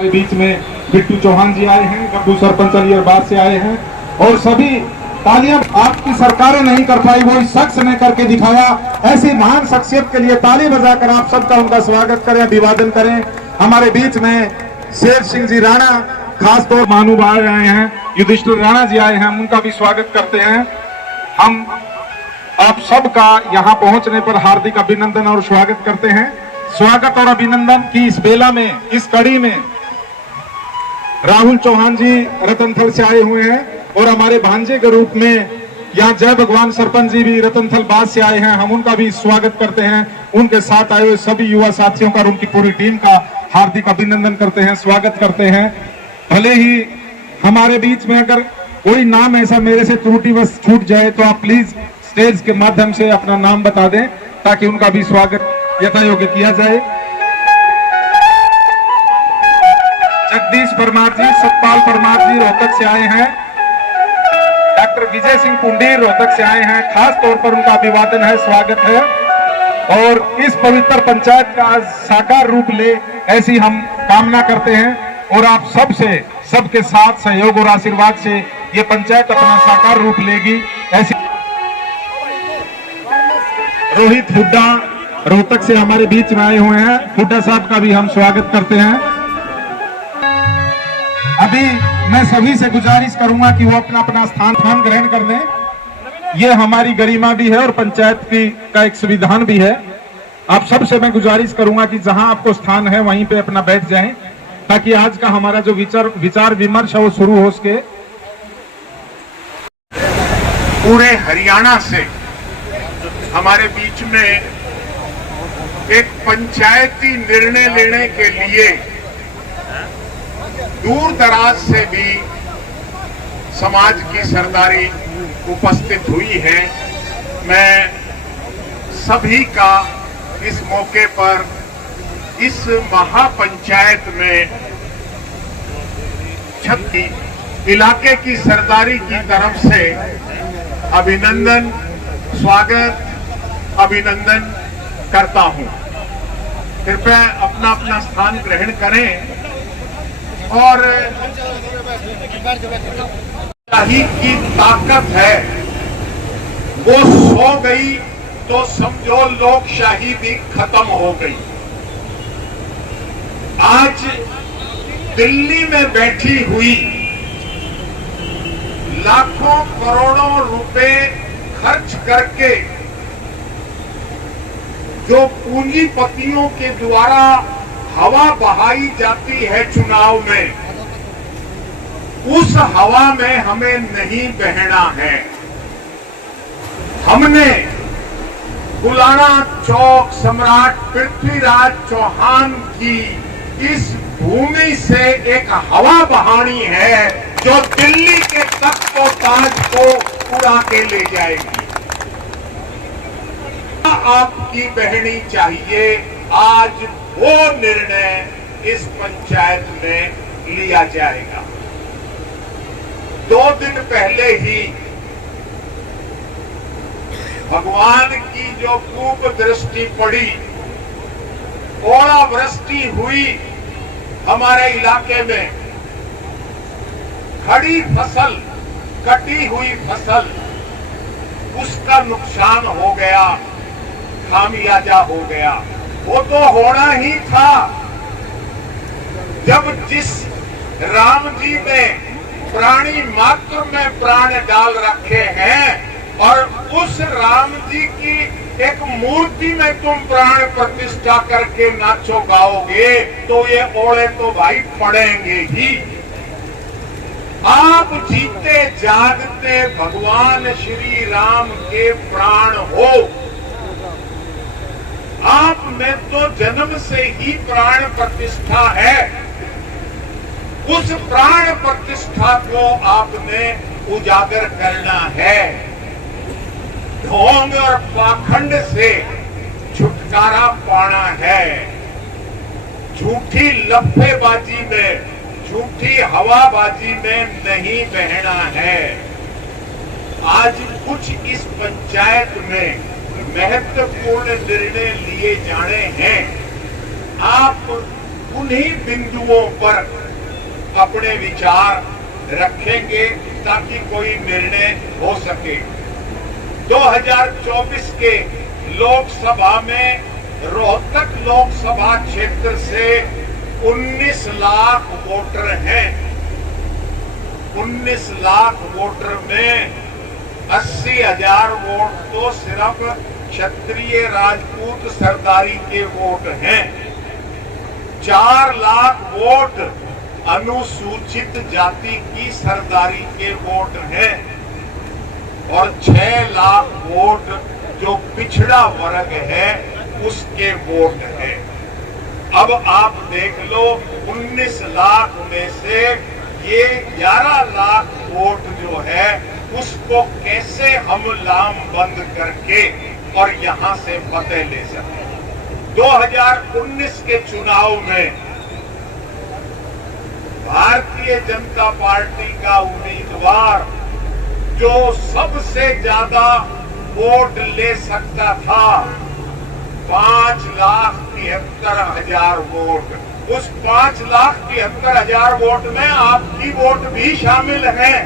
हमारे बीच में बिट्टू चौहान जी आए हैं, गब्बू सरपंच अलियाबाद से आए हैं और सभी तालियां आपकी सरकारें नहीं कर पाई, वो इस शख्स ने करके दिखाया। ऐसी महान शख्सियत के लिए ताली बजाकर आप सबका उनका स्वागत करें, अभिवादन करें। हमारे बीच में शेर सिंह जी राणा, खासतौर मानू भाई आए हैं, युधिष्ठिर राणा जी आए हैं, उनका भी स्वागत करते हैं। हम आप सबका यहाँ पहुंचने पर हार्दिक अभिनंदन और स्वागत करते हैं। स्वागत और अभिनंदन की इस बेला में, इस कड़ी में राहुल चौहान जी रतनथल से आए हुए हैं और हमारे भांजे के रूप में यहाँ जय भगवान सरपंच जी भी रतनथल बाद से आए हैं, हम उनका भी स्वागत करते हैं। उनके साथ आए हुए सभी युवा साथियों का और उनकी पूरी टीम का हार्दिक अभिनंदन करते हैं, स्वागत करते हैं। भले ही हमारे बीच में अगर कोई नाम ऐसा मेरे से त्रुटिवश छूट जाए तो आप प्लीज स्टेज के माध्यम से अपना नाम बता दें ताकि उनका भी स्वागत यथायोग्य किया जाए। जगदीश परमार जी, सतपाल परमार जी रोहतक से आए हैं, डॉक्टर विजय सिंह पुंडीर रोहतक से आए हैं, खास तौर पर उनका अभिवादन है, स्वागत है। और इस पवित्र पंचायत का साकार रूप ले ऐसी हम कामना करते हैं और आप सबसे, सबके साथ सहयोग और आशीर्वाद से ये पंचायत अपना साकार रूप लेगी ऐसी। रोहित हुड्डा रोहतक से हमारे बीच में आए हुए हैं, हुड्डा साहब का भी हम स्वागत करते हैं। अभी मैं सभी से गुजारिश करूंगा कि वो अपना अपना स्थान ग्रहण कर लें। ये हमारी गरिमा भी है और पंचायत की का एक संविधान भी है। आप सबसे मैं गुजारिश करूंगा कि जहां आपको स्थान है वहीं पे अपना बैठ जाएं ताकि आज का हमारा जो विचार विमर्श है वो शुरू हो सके। पूरे हरियाणा से हमारे बीच में एक पंचायती निर्णय लेने के लिए दूर दराज से भी समाज की सरदारी उपस्थित हुई है। मैं सभी का इस मौके पर इस महापंचायत में छत्ती इलाके की सरदारी की तरफ से अभिनंदन, स्वागत, अभिनंदन करता हूं। कृपया अपना अपना स्थान ग्रहण करें और शाही की ताकत है, वो सो गई तो समझो लोकशाही भी खत्म हो गई। आज दिल्ली में बैठी हुई लाखों करोड़ों रुपए खर्च करके जो पूंजीपतियों के द्वारा हवा बहाई जाती है चुनाव में, उस हवा में हमें नहीं बहना है। हमने गुलाना चौक सम्राट पृथ्वीराज चौहान की इस भूमि से एक हवा बहानी है जो दिल्ली के तख्तो ताज को उड़ा के ले जाएगी। आपकी बहनी चाहिए। आज वो निर्णय इस पंचायत में लिया जाएगा। 2 दिन पहले ही भगवान की जो खूब दृष्टि पड़ी, ओलावृष्टि हुई हमारे इलाके में, खड़ी फसल, कटी हुई फसल, उसका नुकसान हो गया, खामियाजा हो गया। वो तो होना ही था। जब जिस राम जी ने प्राणी मात्र में प्राण डाल रखे हैं और उस राम जी की एक मूर्ति में तुम प्राण प्रतिष्ठा करके नाचो गाओगे तो ये ओले तो भाई पड़ेंगे ही। आप जीते जागते भगवान श्री राम के प्राण हो। आप में तो जन्म से ही प्राण प्रतिष्ठा है। उस प्राण प्रतिष्ठा को आपने उजागर करना है। ढोंग और पाखंड से छुटकारा पाना है। झूठी लफ्फेबाजी में, झूठी हवाबाजी में नहीं बहना है। आज कुछ इस पंचायत में महत्वपूर्ण निर्णय लिए जाने हैं। आप उन्हीं बिंदुओं पर अपने विचार रखेंगे ताकि कोई निर्णय हो सके। 2024 के लोकसभा में रोहतक लोकसभा क्षेत्र से 19 लाख वोटर हैं। 19 लाख वोटर में 80,000 वोट तो सिर्फ क्षत्रिय राजपूत सरदारी के वोट हैं। 4 लाख वोट अनुसूचित जाति की सरदारी के वोट हैं और 6 लाख वोट जो पिछड़ा वर्ग है उसके वोट हैं। अब आप देख लो 19 लाख में से ये 11 लाख वोट जो है उसको कैसे हम लामबंद करके और यहां से फतेह ले सकें। 2019 के चुनाव में भारतीय जनता पार्टी का उम्मीदवार जो सबसे ज्यादा वोट ले सकता था 5,73,000 वोट, उस 5,73,000 वोट में आपकी वोट भी शामिल है।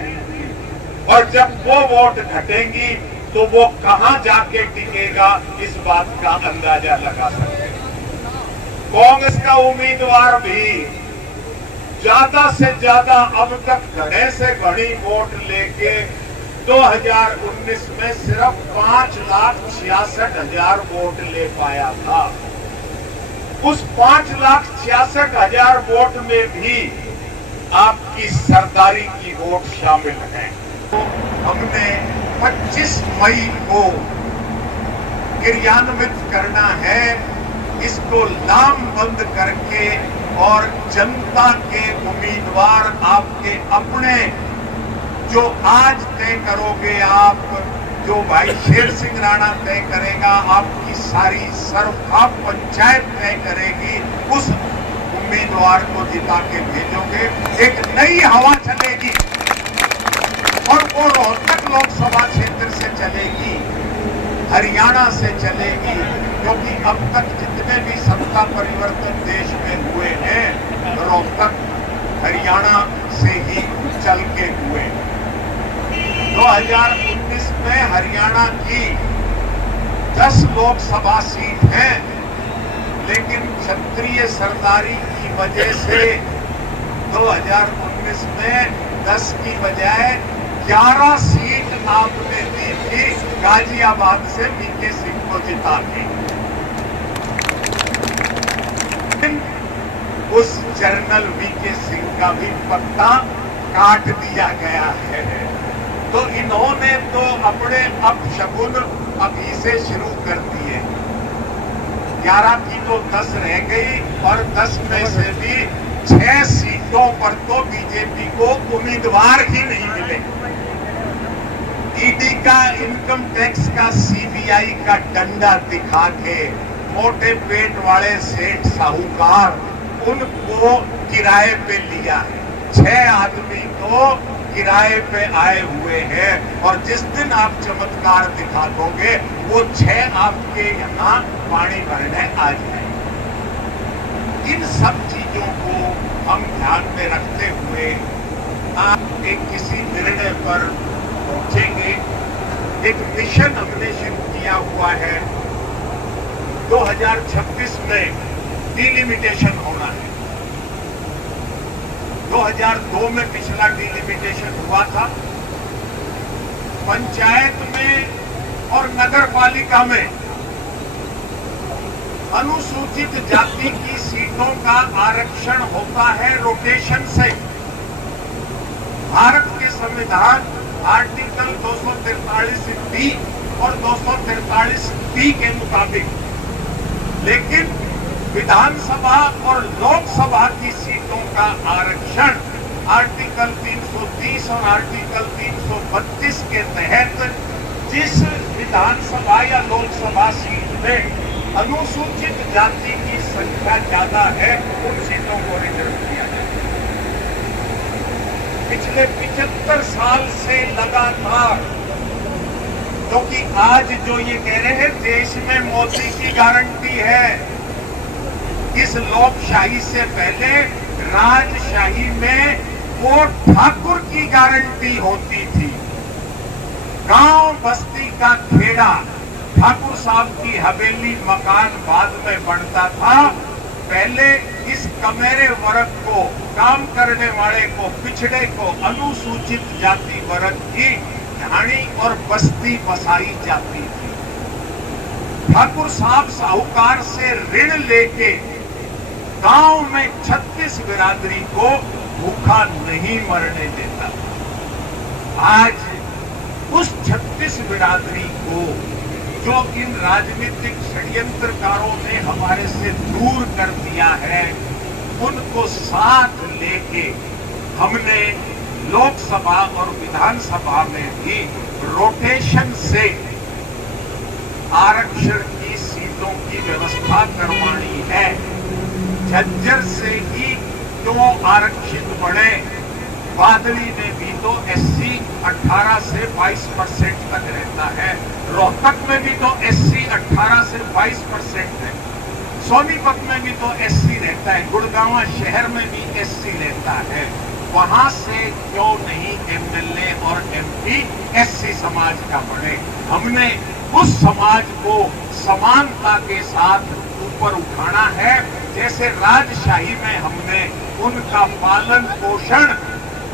और जब वो वोट घटेंगी तो वो कहां जाके टिकेगा इस बात का अंदाजा लगा सकते हैं। कांग्रेस का उम्मीदवार भी ज्यादा से ज्यादा अब तक घने से घनी वोट लेके 2019 में सिर्फ 5,66,000 वोट ले पाया था। उस 5,66,000 वोट में भी आपकी सरदारी की वोट शामिल है। तो हमने 25 मई को क्रियान्वित करना है, इसको लामबंद करके और जनता के उम्मीदवार आपके अपने जो आज तय करोगे आप, जो भाई शेर सिंह राणा तय करेगा, आपकी सारी सर्वथा पंचायत तय करेगी, उस उम्मीदवार को जिता के भेजोगे। एक नई हवा चलेगी और वो रोहतक लोकसभा क्षेत्र से चलेगी, हरियाणा से चलेगी, क्योंकि अब तक जितने भी सत्ता परिवर्तन देश में हुए हैं रोहतक हरियाणा से ही चल के हुए। 2019 में हरियाणा की 10 लोकसभा सीट हैं, लेकिन क्षत्रिय सरदारी की वजह से 2019 में 10 की बजाय 11 सीट आपने दी थी गाजियाबाद से वीके सिंह को जिता के। उस जनरल वीके सिंह का भी पत्ता काट दिया गया है। तो इन्होंने तो अपने अपशगुन अभी से शुरू कर दिए। 11 की तो 10 रह गई और 10 में से भी 6 सीटों पर तो बीजेपी को उम्मीदवार ही नहीं मिले। ईडी का, इनकम टैक्स का, सीबीआई का डंडा दिखा के मोटे पेट वाले सेठ साहूकार उनको किराए पे लिया है। 6 आदमी तो किराए पे आए हुए हैं और जिस दिन आप चमत्कार दिखा दोगे वो 6 आपके यहाँ पानी भरने आ जाए। इन सब चीजों को हम ध्यान में रखते हुए आप एक किसी निर्णय पर पहुंचेंगे। एक मिशन हमने शुरू किया हुआ है। 2026 में डिलिमिटेशन होना है। 2002 में पिछला डिलिमिटेशन हुआ था। पंचायत में और नगर पालिका में अनुसूचित जाति की सीटों का आरक्षण होता है रोटेशन से। भारत के संविधान आर्टिकल 243 और 243 के मुताबिक, लेकिन विधानसभा और लोकसभा की सीटों का आरक्षण आर्टिकल 330 और आर्टिकल 332 के तहत जिस विधानसभा या लोकसभा सीट में अनुसूचित जाति की संख्या ज्यादा है उन सीटों को रिजर्व किया जाए। पिछले 75 साल से लगातार, क्योंकि आज जो ये कह रहे हैं देश में मोदी की गारंटी है, इस लोकशाही से पहले राजशाही में वो ठाकुर की गारंटी होती थी। गांव बस्ती का खेड़ा, ठाकुर साहब की हवेली मकान बाद में बनता था। पहले इस कमेरे वर्ग को, काम करने वाले को, पिछड़े को, अनुसूचित जाति वर्ग की ढाणी और बस्ती बसाई जाती थी। ठाकुर साहब साहूकार से ऋण लेके गांव में 36 बिरादरी को भूखा नहीं मरने देता। आज उस 36 बिरादरी को जो इन राजनीतिक षड्यंत्रकारों ने हमारे से दूर कर दिया है, उनको साथ लेके हमने लोकसभा और विधानसभा में भी रोटेशन से आरक्षण की सीटों की व्यवस्था करवानी है। झज्जर से ही 2 आरक्षित बने, बादली में भी तो SC 18 से 22% तक रहता है, रोहतक में भी तो SC 18 से 22% है, सोनीपत में भी तो SC रहता है, गुड़गांव शहर में भी SC रहता है। वहां से क्यों नहीं MLA और MP SC समाज का बने? हमने उस समाज को समानता के साथ ऊपर उठाना है। जैसे राजशाही में हमने उनका पालन पोषण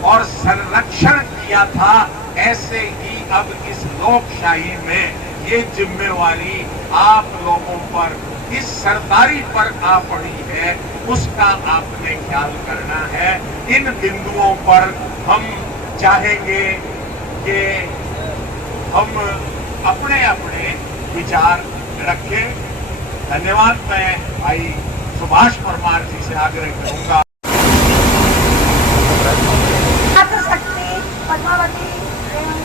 और संरक्षण किया था, ऐसे ही अब इस लोकशाही में ये जिम्मेवारी आप लोगों पर, इस सरदारी पर आ पड़ी है, उसका आपने ख्याल करना है। इन बिंदुओं पर हम चाहेंगे कि हम अपने अपने विचार रखें। धन्यवाद। मैं भाई सुभाष परमार जी से आग्रह करूंगा। पद्मावती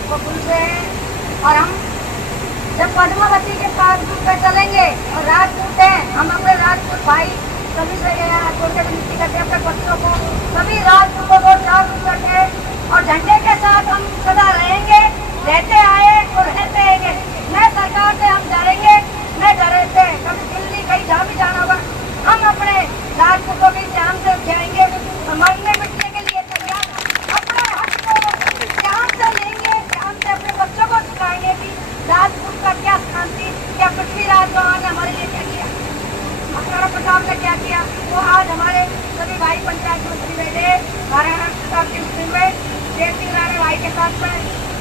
बकुल से, और हम जब पद्मावती के पास पे चलेंगे और राजपूत हैं, हम अपने राजपूत भाई सभी से छोड़ के विनती करते हैं अपने बच्चों को, सभी राजपूतों को जागरूक करके और झंडे के साथ हम सदा रहेंगे, रहते आए और रहते रहेंगे। न सरकार से हम डरेंगे न डरते, कभी दिल्ली कहीं जहाँ भी जाना होगा हम अपने राजपूतों की जान से उठाएंगे, मरने मिटने के लिए तैयार, अपने हक को ध्यान से लेंगे, ध्यान से अपने बच्चों को सिखाएंगे कि राजपूत का क्या स्थान थी, क्या पृथ्वीराज चौहान ने हमारे लिए क्या किया, महाराणा प्रताप ने क्या किया। वो आज हमारे सभी भाई पंचायत मंत्री बैठे महाराणा प्रताप की स्थिति में जय सिंह राणा भाई के साथ में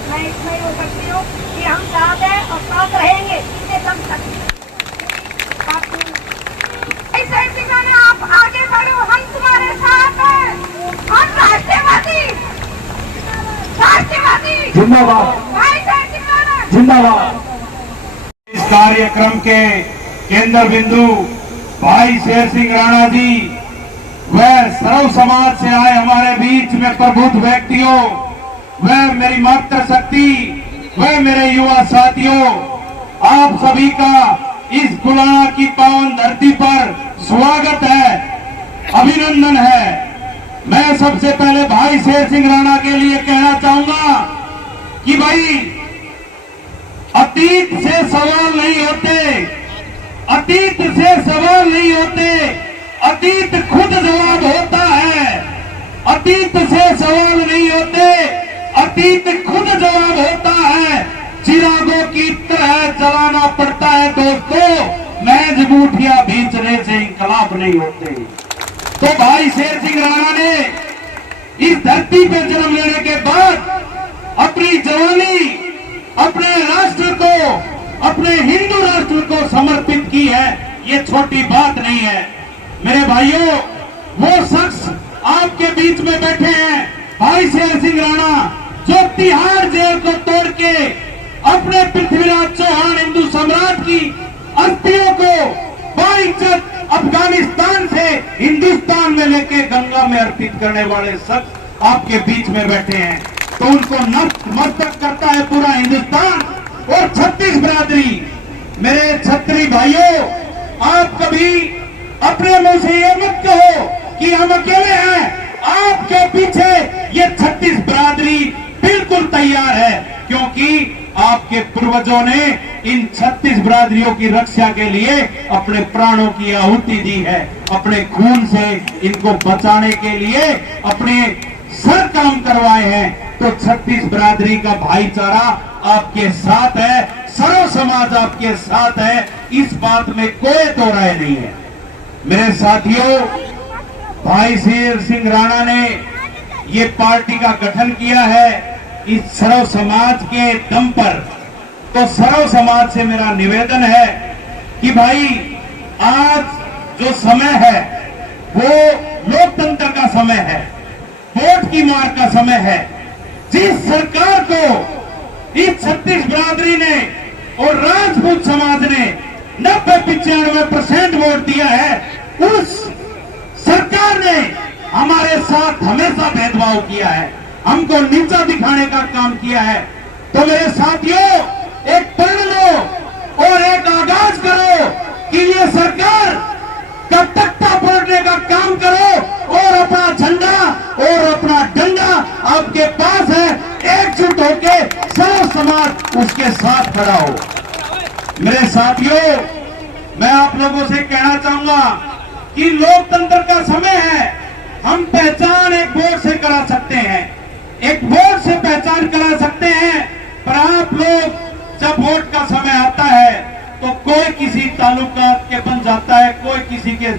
मैं इसमें हो सकती हूँ कि हम साथ हैं और साथ रहेंगे एकदम तक। आप आगे बढ़ो, हम तुम्हारे साथ हैं, हम राष्ट्रवादी जिंदाबाद भाई जय सिंह राणा जिंदाबाद। इस कार्यक्रम के केंद्र बिंदु भाई शेर सिंह राणा जी, वह सर्व समाज से आए हमारे बीच में प्रबुद्ध व्यक्तियों, वह मेरी मातृशक्ति, वह मेरे युवा साथियों, आप सभी का इस बुलाना की पावन धरती पर स्वागत है, अभिनंदन है। मैं सबसे पहले भाई शेर सिंह राणा के लिए कहना चाहूंगा कि भाई अतीत से सवाल नहीं होते, अतीत से सवाल नहीं होते, अतीत खुद जवाब होता है। अतीत से सवाल नहीं होते, अतीत खुद जवाब होता है। चिरागों की तरह चलाना पड़ता है दोस्तों, मैज बूटियां बेचने से इंकलाब नहीं होते। तो भाई शेर सिंह राणा ने इस धरती पर जन्म लेने के बाद अपनी जवानी अपने राष्ट्र को, अपने हिंदू राष्ट्र को समर्पित की है। ये छोटी बात नहीं है मेरे भाइयों। वो शख्स आपके बीच में बैठे हैं भाई शेर सिंह राणा, जो तिहाड़ जेल को तोड़ के अपने पृथ्वीराज चौहान हिंदू सम्राट की अस्थियों को बाइज्जत अफगानिस्तान से हिंदुस्तान में लेके गंगा में अर्पित करने वाले शख्स आपके बीच में बैठे हैं। तो उनको नतमस्तक करता है पूरा हिंदुस्तान और 36 बिरादरी। मेरे छत्री भाइयों, आप कभी अपने मुंह से ये मत कहो कि हम अकेले हैं। आपके पीछे ये 36 बिरादरी बिल्कुल तैयार है, क्योंकि आपके पूर्वजों ने इन 36 बिरादरियों की रक्षा के लिए अपने प्राणों की आहुति दी है, अपने खून से इनको बचाने के लिए अपने सर काम करवाए हैं। तो 36 बिरादरी का भाईचारा आपके साथ है, सर्व समाज आपके साथ है, इस बात में कोई दो राय नहीं है। मेरे साथियों, भाई शेर सिंह राणा ने ये पार्टी का गठन किया है इस सर्व समाज के दम पर। तो सर्व समाज से मेरा निवेदन है कि भाई आज जो समय है वो लोकतंत्र का समय है, वोट की मार का समय है। जिस सरकार को इस 36 बिरादरी ने और राजपूत समाज ने 90-95% वोट दिया है, उस सरकार ने हमारे साथ हमेशा भेदभाव किया है, हमको नीचा दिखाने का काम किया है। तो मेरे साथियों, एक पढ़ लो और एक आगाज करो कि ये सरकार का तख्ता पलटने का काम करो और अपना झंडा और अपना डंडा आपके पास है, एकजुट होके सर्व समाज उसके साथ खड़ा हो। मेरे साथियों, मैं आप लोगों से कहना चाहूंगा कि लोकतंत्र का समय है, हम पहचान एक वोट से करा सकते हैं, एक वोट से पहचान करा सकते हैं, पर आप लोग जब वोट का समय आता है तो कोई किसी तालुका के बन जाता है, कोई किसी के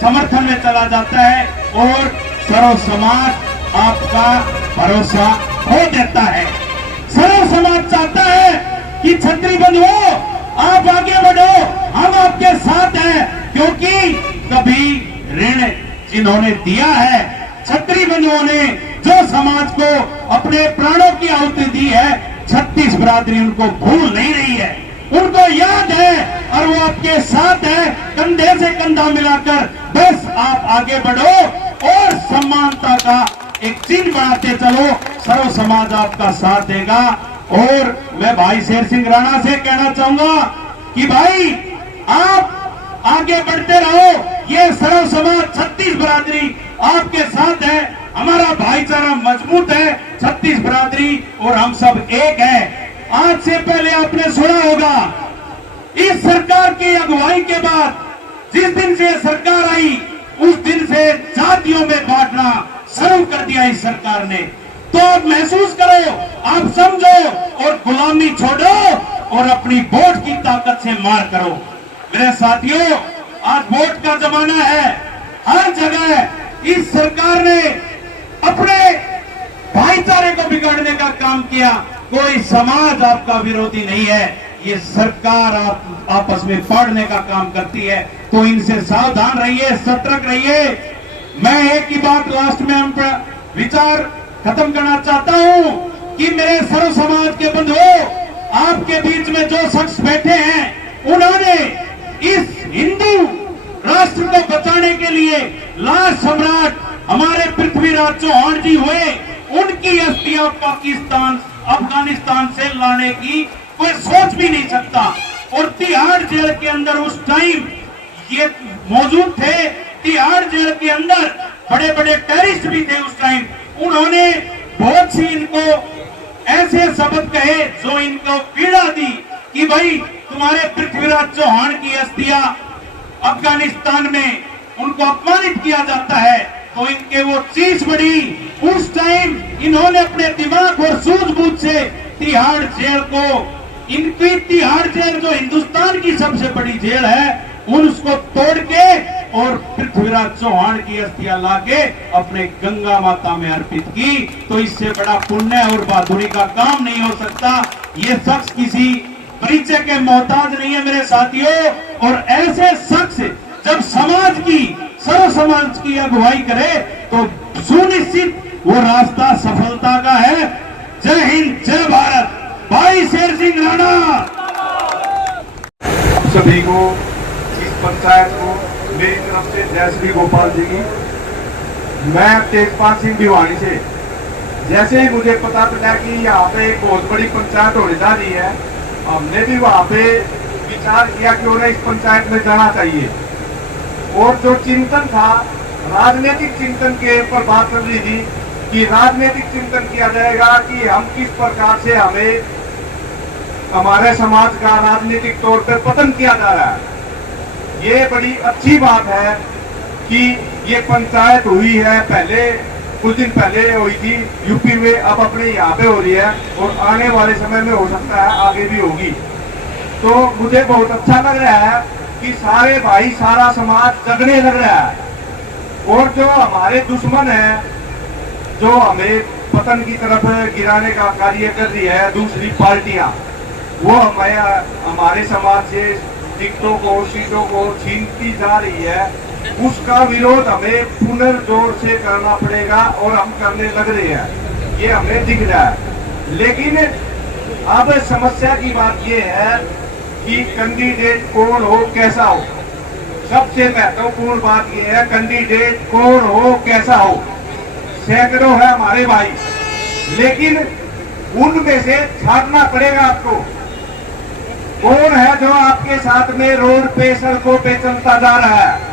समर्थन में चला जाता है और सर्व समाज आपका भरोसा खो देता है। सर्व समाज चाहता है कि छतरी बंधुओं आप आगे बढ़ो, हम आपके साथ हैं, क्योंकि कभी ऋण जिन्होंने दिया है, छतरी बंधुओं ने जो समाज को अपने प्राणों की आहुति दी है, 36 बिरादरी उनको भूल नहीं रही है, उनको याद है और वो आपके साथ है, कंधे से कंधा मिलाकर। बस आप आगे बढ़ो और समानता का एक चिन्ह बनाते चलो, सर्व समाज आपका साथ देगा। और मैं भाई शेर सिंह राणा से कहना चाहूंगा कि भाई आप आगे बढ़ते रहो, ये सर्व समाज 36 बिरादरी आपके साथ है, हमारा भाईचारा मजबूत है, 36 बिरादरी और हम सब एक है। आज से पहले आपने सुना होगा, इस सरकार की अगुवाई के बाद जिस दिन से सरकार आई उस दिन से जातियों में बांटना शुरू कर दिया इस सरकार ने। तो आप महसूस करो, आप समझो और गुलामी छोड़ो और अपनी वोट की ताकत से मार करो। मेरे साथियों, आज वोट का जमाना है, हर जगह इस सरकार ने अपने भाईचारे को बिगाड़ने का काम किया। कोई समाज आपका विरोधी नहीं है, ये सरकार आप आपस में फाड़ने का काम करती है। तो इनसे सावधान रहिए, सतर्क रहिए। मैं एक ही बात लास्ट में हम विचार खत्म करना चाहता हूं कि मेरे सर्व समाज के बंधुओं, आपके बीच में जो शख्स बैठे हैं, उन्होंने इस हिंदू राष्ट्र को बचाने के लिए लास्ट सम्राट हमारे पृथ्वीराज चौहान जी हुए, उनकी अस्थियां पाकिस्तान अफगानिस्तान से लाने की कोई सोच भी नहीं सकता। और तिहाड़ जेल के अंदर उस टाइम ये मौजूद थे, तिहाड़ जेल के अंदर बड़े बड़े टेररिस्ट भी थे उस टाइम। उन्होंने बहुत सी इनको ऐसे शब्द कहे जो इनको पीड़ा दी कि भाई तुम्हारे पृथ्वीराज चौहान की अस्थियां अफगानिस्तान में उनको अपमानित किया जाता है, तो इनके वो चीज बड़ी। उस टाइम इन्होंने अपने दिमाग और सूझबूझ से तिहाड़ जेल को, इनकी तिहाड़ जेल जो हिंदुस्तान की सबसे बड़ी जेल है, उसको तोड़ के और पृथ्वीराज चौहान की अस्थियां लाके अपने गंगा माता में अर्पित की। तो इससे बड़ा पुण्य और बहादुरी का काम नहीं हो सकता। ये शख्स किसी परिचय के मोहताज नहीं है मेरे साथियों। और ऐसे शख्स जब समाज की, सर्व समाज की अगुवाई करे तो सुनिश्चित वो रास्ता सफलता का है। जय हिंद, जय भारत। भाई शेर सिंह राणा। सभी को, इस पंचायत को मेरी तरफ से जय श्री गोपाल जी की। मैं तेजपाल सिंह भिवानी से, जैसे ही मुझे पता चला कि यहाँ पे एक बहुत बड़ी पंचायत होने जा रही है, हमने भी वहाँ पे विचार किया कि उन्हें इस पंचायत में जाना चाहिए। और जो चिंतन था, राजनीतिक चिंतन के ऊपर बात चल रही थी कि राजनीतिक चिंतन किया जाएगा कि हम किस प्रकार से हमें हमारे समाज का राजनीतिक तौर पर पतन किया जा रहा है। ये बड़ी अच्छी बात है कि ये पंचायत हुई है, पहले कुछ दिन पहले हुई थी यूपी में, अब अपने यहाँ पे हो रही है और आने वाले समय में हो सकता है आगे भी होगी। तो मुझे बहुत अच्छा लग रहा है कि सारे भाई, सारा समाज जगने लग रहा है। और जो हमारे दुश्मन है, जो हमें पतन की तरफ गिराने का कार्य कर रही है दूसरी पार्टियां, वो हमारे समाज से टिकटों को, सीटों को छीनती जा रही है, उसका विरोध हमें पुनर्जोर से करना पड़ेगा और हम करने लग रहे हैं, ये हमें दिख रहा है। लेकिन अब समस्या की बात ये है कि कैंडिडेट कौन हो, कैसा हो। सबसे महत्वपूर्ण बात यह है कैंडिडेट कौन हो, कैसा हो। सैकड़ों है हमारे भाई, लेकिन उनमें से छांटना पड़ेगा आपको। कौन है जो आपके साथ में रोड पे, सड़कों पे चलता जा रहा है?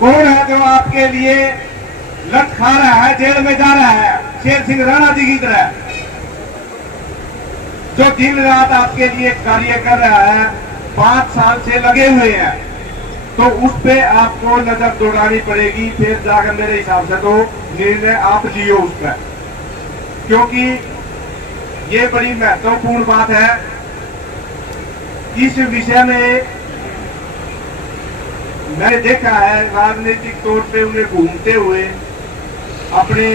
कौन है जो आपके लिए लट खा रहा है, जेल में जा रहा है, शेर सिंह राणा जी की तरह, जो दिन रात आपके लिए कार्य कर रहा है, 5 साल से लगे हुए हैं। तो उस पे आपको नजर दौड़ानी पड़ेगी, फिर जाकर मेरे हिसाब से तो निर्णय आप लियो उस पर, क्योंकि ये बड़ी महत्वपूर्ण बात है। इस विषय में मैंने देखा है राजनीतिक तौर पे उन्हें घूमते हुए, आपने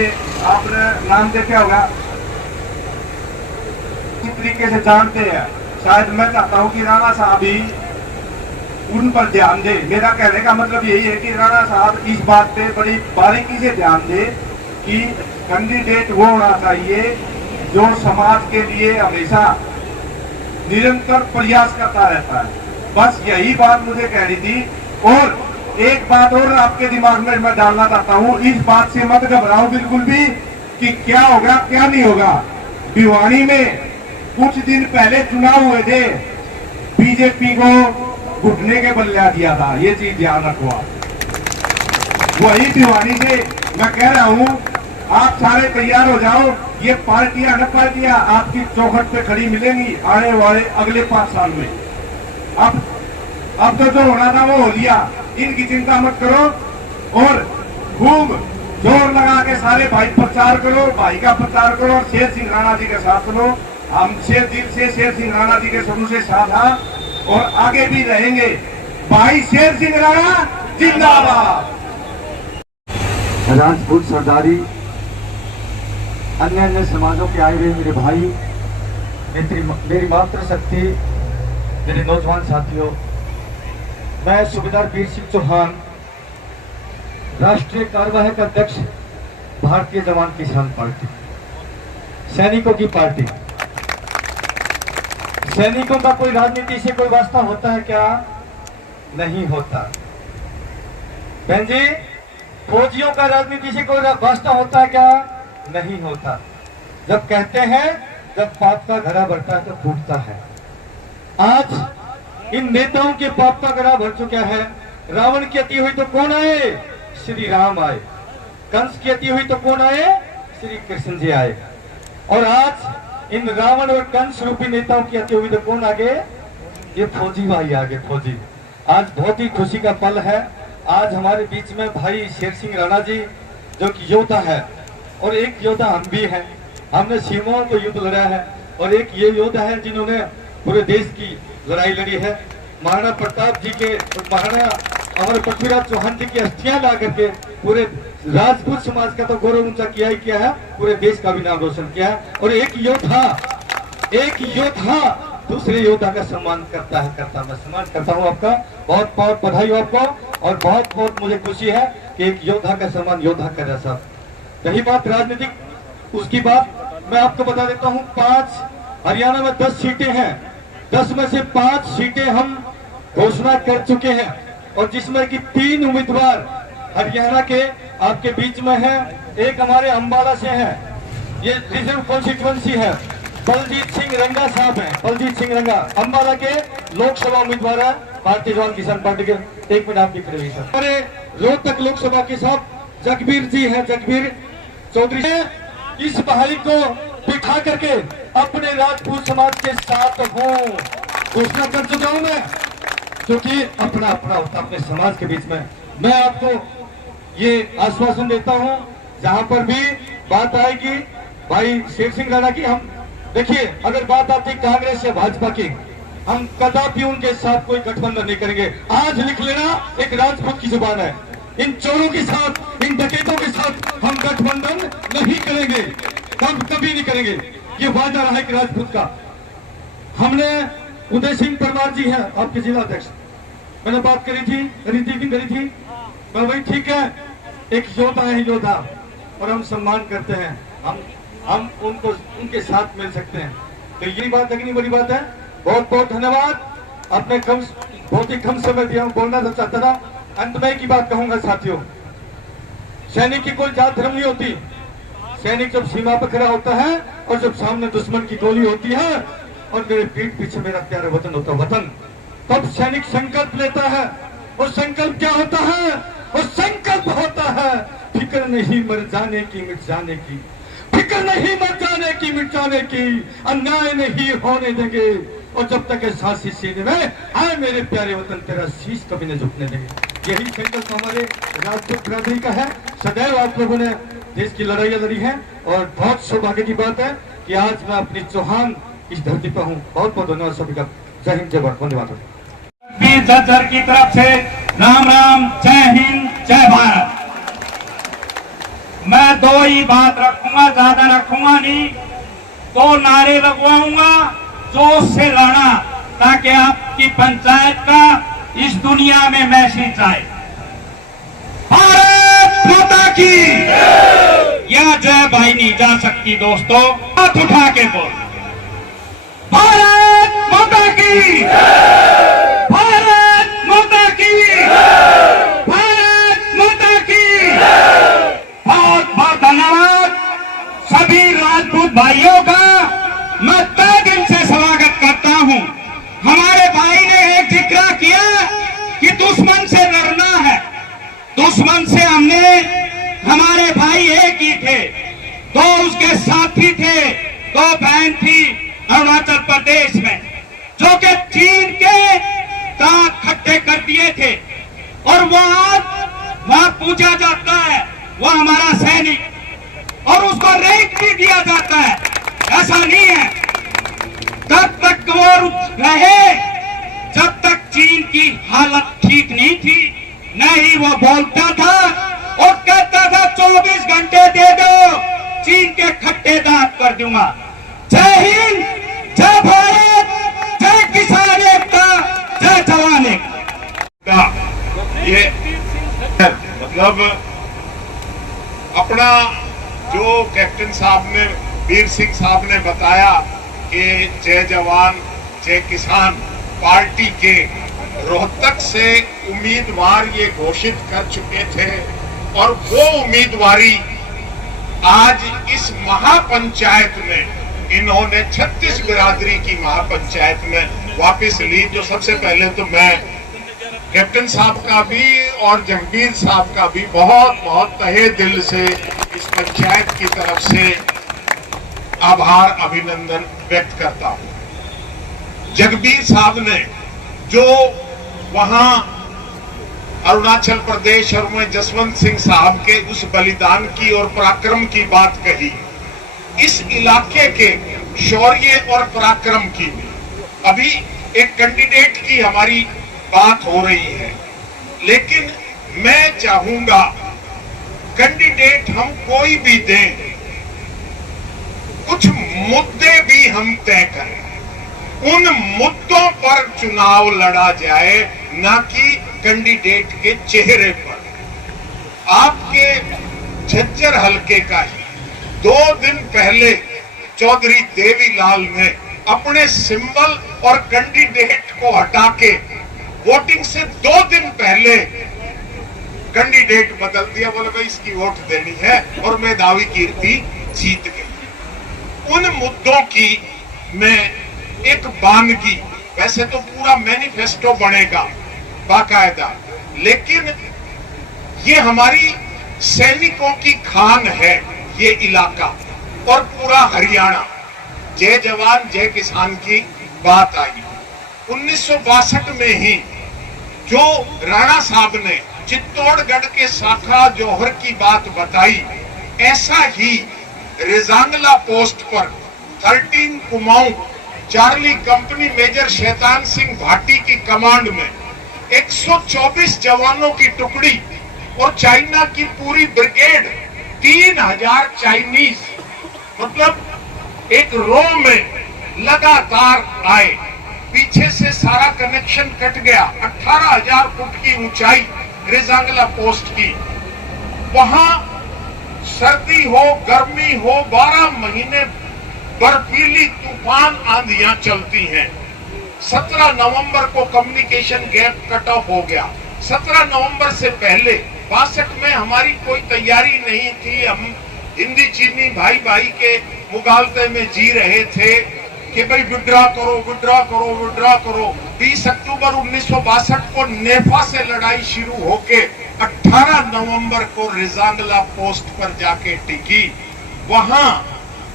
नाम देखा होगा, इस तरीके से जानते हैं। शायद मैं चाहता हूं कि राणा साहब भी उन पर ध्यान दे। मेरा कहने का मतलब यही है कि राणा साहब इस बात पे बड़ी बारीकी से ध्यान दे कि कैंडिडेट वो होना चाहिए जो समाज के लिए हमेशा निरंतर प्रयास करता रहता है। बस यही बात मुझे कहनी थी। और एक बात और आपके दिमाग में मैं डालना चाहता हूँ, इस बात से मत घबराओ बिल्कुल भी कि क्या होगा क्या नहीं होगा। भिवानी में कुछ दिन पहले चुनाव हुए थे, बीजेपी को घुटने के बल दिया था, ये चीज ध्यान रखो आप। वही भिवानी से मैं कह रहा हूँ, आप सारे तैयार हो जाओ। ये पार्टियां न पार्टियां आपकी चौखट पे खड़ी मिलेंगी आने वाले अगले 5 साल में। अब तो जो होना था वो हो लिया, इनकी चिंता मत करो और खूब जोर लगा के सारे भाई प्रचार करो, भाई का प्रचार करो और शेर सिंह राणा जी के साथ चलो। हम शेर दिल से शेर सिंह राणा जी के शुरू से साथ हैं और आगे भी रहेंगे। भाई शेर सिंह राणा जिंदाबाद। राजपूत सरदारी, अन्य अन्य समाजों के आए हुए मेरे भाई, मेरी मातृशक्ति, मेरे नौजवान साथियों, मैं सूबेदार वीर सिंह चौहान, राष्ट्रीय कार्यवाहक अध्यक्ष, भारतीय जवान किसान पार्टी, सैनिकों की पार्टी। सैनिकों का कोई राजनीति से कोई वास्ता होता है क्या? नहीं होता। बहन जी, फौजियों का राजनीति से कोई वास्ता होता है क्या? नहीं होता। जब कहते हैं जब पाप का घड़ा भरता है तो फूटता है। आज इन नेताओं के पाप का घड़ा भर चुका है। रावण की हत्या हुई तो कौन आए? श्री राम आए। कंस की हत्या हुई तो कौन आए? श्री कृष्ण जी आए। और आज इन रावण और कंस रूपी नेताओं की हत्या हुई तो कौन आगे? ये फौजी भाई आगे, फौजी। आज बहुत ही खुशी का पल है। आज हमारे बीच में भाई शेर सिंह राणा जी जो कि योद्धा है, और एक योद्धा हम भी हैं। हमने सीमाओं को युद्ध लड़ा है, और एक ये योद्धा है जिन्होंने पूरे देश की लड़ाई लड़ी है। महाराणा प्रताप जी के, महाराणा हमारे पृथ्वीराज चौहान जी की अस्थियां ला करके पूरे राजपूत समाज का तो गौरव ऊंचा किया ही किया है, पूरे देश का भी नाम रोशन किया है। और एक योद्धा दूसरे योद्धा का सम्मान करता है। मैं सम्मान करता हूं आपका, बहुत बहुत बधाई हो आपको, और बहुत बहुत मुझे खुशी है कि एक योद्धा का सम्मान योद्धा कर रहा साहब। रही बात राजनीतिक, उसकी बात मैं आपको बता देता हूं। 5 हरियाणा में 10 सीटें हैं, 10 में से 5 सीटें हम घोषणा कर चुके हैं, और जिसमें कि 3 उम्मीदवार हरियाणा के आपके बीच में है। एक हमारे अंबाला से है, ये रिजर्व कॉन्स्टिट्यूएंसी है, बलजीत सिंह रंगा साहब हैं। बलजीत सिंह रंगा अंबाला के लोकसभा उम्मीदवार है भारतीय जवान किसान पार्टी के। 1 मिनट आपकी खड़े सर। हमारे रोहतक लोकसभा के साहब जगबीर जी हैं, जगबीर चौधरी। इस बहाली को बिठा करके अपने राजपूत समाज के साथ हूँ। घोषणा कर चुका हूँ मैं, क्योंकि अपना अपना होता अपने समाज के बीच में। मैं आपको ये आश्वासन देता हूँ, जहाँ पर भी बात आएगी भाई शेर सिंह राणा की, हम देखिए अगर बात आती कांग्रेस या भाजपा की, हम कदापि उनके साथ कोई गठबंधन नहीं करेंगे। आज लिख लेना, एक राजपूत की जुबान है। इन चोरों के साथ, इन डकैतों के साथ हम गठबंधन नहीं करेंगे, कभी नहीं करेंगे। ये वादा रहा है कि राजपूत का। हमने उदय सिंह परमार जी हैं आपके जिला अध्यक्ष, मैंने बात करी थी, रीति करी थी, मैं भाई ठीक है, एक योद्धा है योद्धा, और हम सम्मान करते हैं, हम उनको उनके साथ मिल सकते हैं। तो यही बात है कि नहीं, बड़ी बात है। बहुत बहुत धन्यवाद। आपने बहुत ही कम समय दिया, बोलना तो चाहता था। अंत में की बात कहूंगा साथियों, सैनिक की कोई जात धर्म नहीं होती। सैनिक जब सीमा पर खड़ा होता है और जब सामने दुश्मन की गोली होती है और मेरे पीठ पीछे मेरा प्यारा वतन होता है, वतन, तब सैनिक संकल्प लेता है। और संकल्प क्या होता है? और संकल्प होता है फिक्र नहीं मर जाने की, मिट जाने की, फिक्र नहीं मर जाने की, मिट जाने की, अन्याय नहीं होने देंगे, और जब तक सांसी सीने में आए मेरे प्यारे वतन, तेरा शीश कभी न झुकने देंगे। यही संकल्प हमारे राजपूत बिरादरी का है। सदैव आप लोगों ने देश की लड़ाइयां लड़ी हैं, और बहुत सौभाग्य की बात है कि आज मैं अपनी चौहान इस धरती पर हूँ। बहुत बहुत धन्यवाद सभी का। जय हिंद, जय भारत, धन्यवाद। जज्जर की तरफ से राम राम, जय हिंद, जय भारत। मैं दो ही बात रखूंगा, ज्यादा रखूंगा नहीं। दो नारे लगवाऊंगा, जोश से लड़ना, ताकि आपकी पंचायत का इस दुनिया में मैसेज आए। भारत माता की या जय भाई नहीं जा सकती दोस्तों, हाथ उठा के बोल, भारत माता की, भारत माता की, भारत माता की। बहुत बहुत धन्यवाद सभी राजपूत भाइयों का। मैं तहे दिल से स्वागत करता हूं। हमारे भाई ने एक जिक्र किया कि दुश्मन से लड़ना है। दुश्मन से हमने, हमारे भाई एक ही थे, दो उसके साथी थे, दो बहन थी अरुणाचल प्रदेश में, जो कि चीन के दांत खट्टे कर दिए थे, और वहां पूजा जाता है वो हमारा सैनिक, और उसको रैंक भी दिया जाता है। ऐसा नहीं है, तब तक वो रहे जब तक चीन की हालत ठीक नहीं थी। नहीं, वो बोलता था और कहता था 24 घंटे दे दो, चीन के खट्टे दांत कर दूंगा। जय हिंद, जय भारत, जय किसान एकता, जय जवान एकता। ये मतलब अपना जो कैप्टन साहब ने, वीर सिंह साहब ने बताया कि जय जवान जय किसान पार्टी के रोहतक से उम्मीदवार ये घोषित कर चुके थे, और वो उम्मीदवारी आज इस महापंचायत में इन्होंने 36 बिरादरी की महापंचायत में वापस ली। जो सबसे पहले तो मैं कैप्टन साहब का भी और जगबीर साहब का भी बहुत बहुत तहे दिल से इस पंचायत की तरफ से आभार अभिनंदन व्यक्त करता हूं। जगबीर साहब ने जो वहां अरुणाचल प्रदेश और में जसवंत सिंह साहब के उस बलिदान की और पराक्रम की बात कही, इस इलाके के शौर्य और पराक्रम की। अभी एक कैंडिडेट की हमारी बात हो रही है, लेकिन मैं चाहूंगा कैंडिडेट हम कोई भी दें, कुछ मुद्दे भी हम तय करें, उन मुद्दों पर चुनाव लड़ा जाए, ना कि कैंडिडेट के चेहरे पर। आपके झज्जर हलके का ही 2 दिन पहले चौधरी देवीलाल ने अपने सिंबल और कैंडिडेट को हटा के वोटिंग से 2 दिन पहले कैंडिडेट बदल दिया। बोले भाई इसकी वोट देनी है, और मेधावी कीर्ति जीत गई। उन मुद्दों की मैं एक बानगी, वैसे तो पूरा मैनिफेस्टो बनेगा बाकायदा, लेकिन ये हमारी सैनिकों की खान है ये इलाका और पूरा हरियाणा। जय जवान जय किसान की बात आई। 1962 में ही जो राणा साहब ने चित्तौड़गढ़ के शाखा जौहर की बात बताई, ऐसा ही रेजांगला पोस्ट पर 13 Kumaon Charlie company major Shaitan Singh Bhati की कमांड में 124 जवानों की टुकड़ी और चाइना की पूरी ब्रिगेड, 3000 चाइनीज, मतलब एक रो में लगातार आए। पीछे से सारा कनेक्शन कट गया। 18,000 फुट की ऊंचाई रेजांगला पोस्ट की। वहां सर्दी हो गर्मी हो 12 महीने बर्फीली तूफान आंधियां चलती हैं। 17 नवंबर को कम्युनिकेशन गैप कट ऑफ हो गया। 17 नवंबर से पहले 62 में हमारी कोई तैयारी नहीं थी। हम हिंदी चीनी भाई भाई के मुगालते में जी रहे थे कि भाई विड्रॉ करो विड्रॉ करो विड्रॉ करो। 20 अक्टूबर 1962 को नेफा से लड़ाई शुरू होके 18 नवंबर को रेजांगला पोस्ट पर जाके टिकी। वहां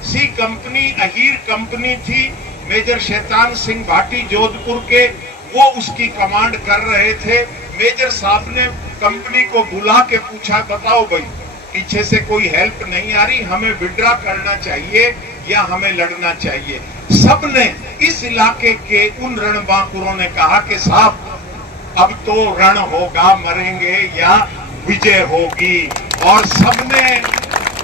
सी कंपनी अहीर कंपनी थी, मेजर शैतान सिंह भाटी जोधपुर के, वो उसकी कमांड कर रहे थे। मेजर साहब ने कंपनी को बुला के पूछा, बताओ भाई पीछे से कोई हेल्प नहीं आ रही, हमें विड्रॉ करना चाहिए या हमें लड़ना चाहिए। सबने इस इलाके के उन रणबांकुरों ने कहा कि साहब अब तो रण होगा, मरेंगे या विजय होगी। और सबने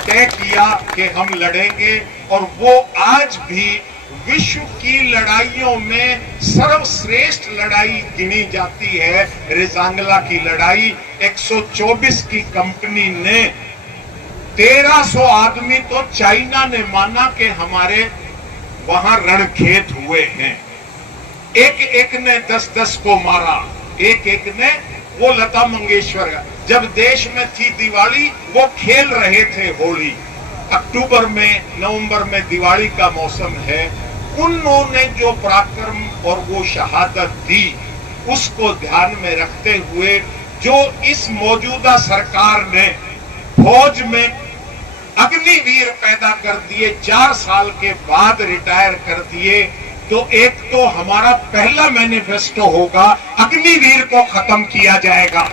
तय किया कि हम लड़ेंगे। और वो आज भी विश्व की लड़ाइयों में सर्वश्रेष्ठ लड़ाई गिनी जाती है, रेजांगला की लड़ाई। 124 की कंपनी ने 1300 आदमी तो चाइना ने माना कि हमारे वहां रणखेत हुए हैं। एक एक ने 10-10 को मारा, एक एक ने। वो लता मंगेशकर जब देश में थी दिवाली, वो खेल रहे थे होली। अक्टूबर में नवंबर में दिवाली का मौसम है। उन्होंने जो पराक्रम और वो शहादत दी, उसको ध्यान में रखते हुए जो इस मौजूदा सरकार ने फौज में अग्निवीर पैदा कर दिए, 4 साल के बाद रिटायर कर दिए, तो एक तो हमारा पहला मैनिफेस्टो होगा, अग्निवीर को खत्म किया जाएगा।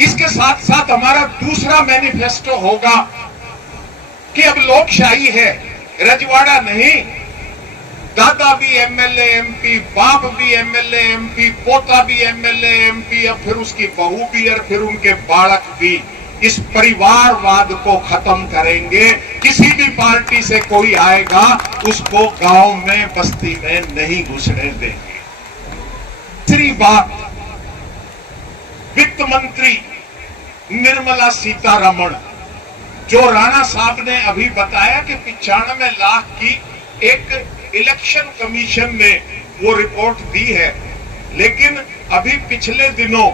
इसके साथ साथ हमारा दूसरा मैनिफेस्टो होगा कि अब लोकशाही है, रजवाड़ा नहीं। दादा भी एमएलए एमपी, बाप भी एमएलए एमपी, पोता भी एमएलए एमपी, और फिर उसकी बहू भी और फिर उनके बालक भी। इस परिवारवाद को खत्म करेंगे। किसी भी पार्टी से कोई आएगा उसको गांव में बस्ती में नहीं घुसने देंगे। तीसरी बात, वित्त मंत्री निर्मला सीतारमण, जो राणा साहब ने अभी बताया कि 95 लाख की एक इलेक्शन कमीशन ने वो रिपोर्ट दी है, लेकिन अभी पिछले दिनों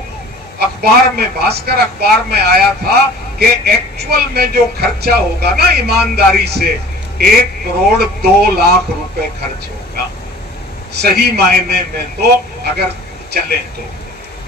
अखबार में, भास्कर अखबार में आया था कि एक्चुअल में जो खर्चा होगा ना ईमानदारी से 1 करोड़ 2 लाख रुपए खर्च होगा, सही मायने में तो अगर चले तो।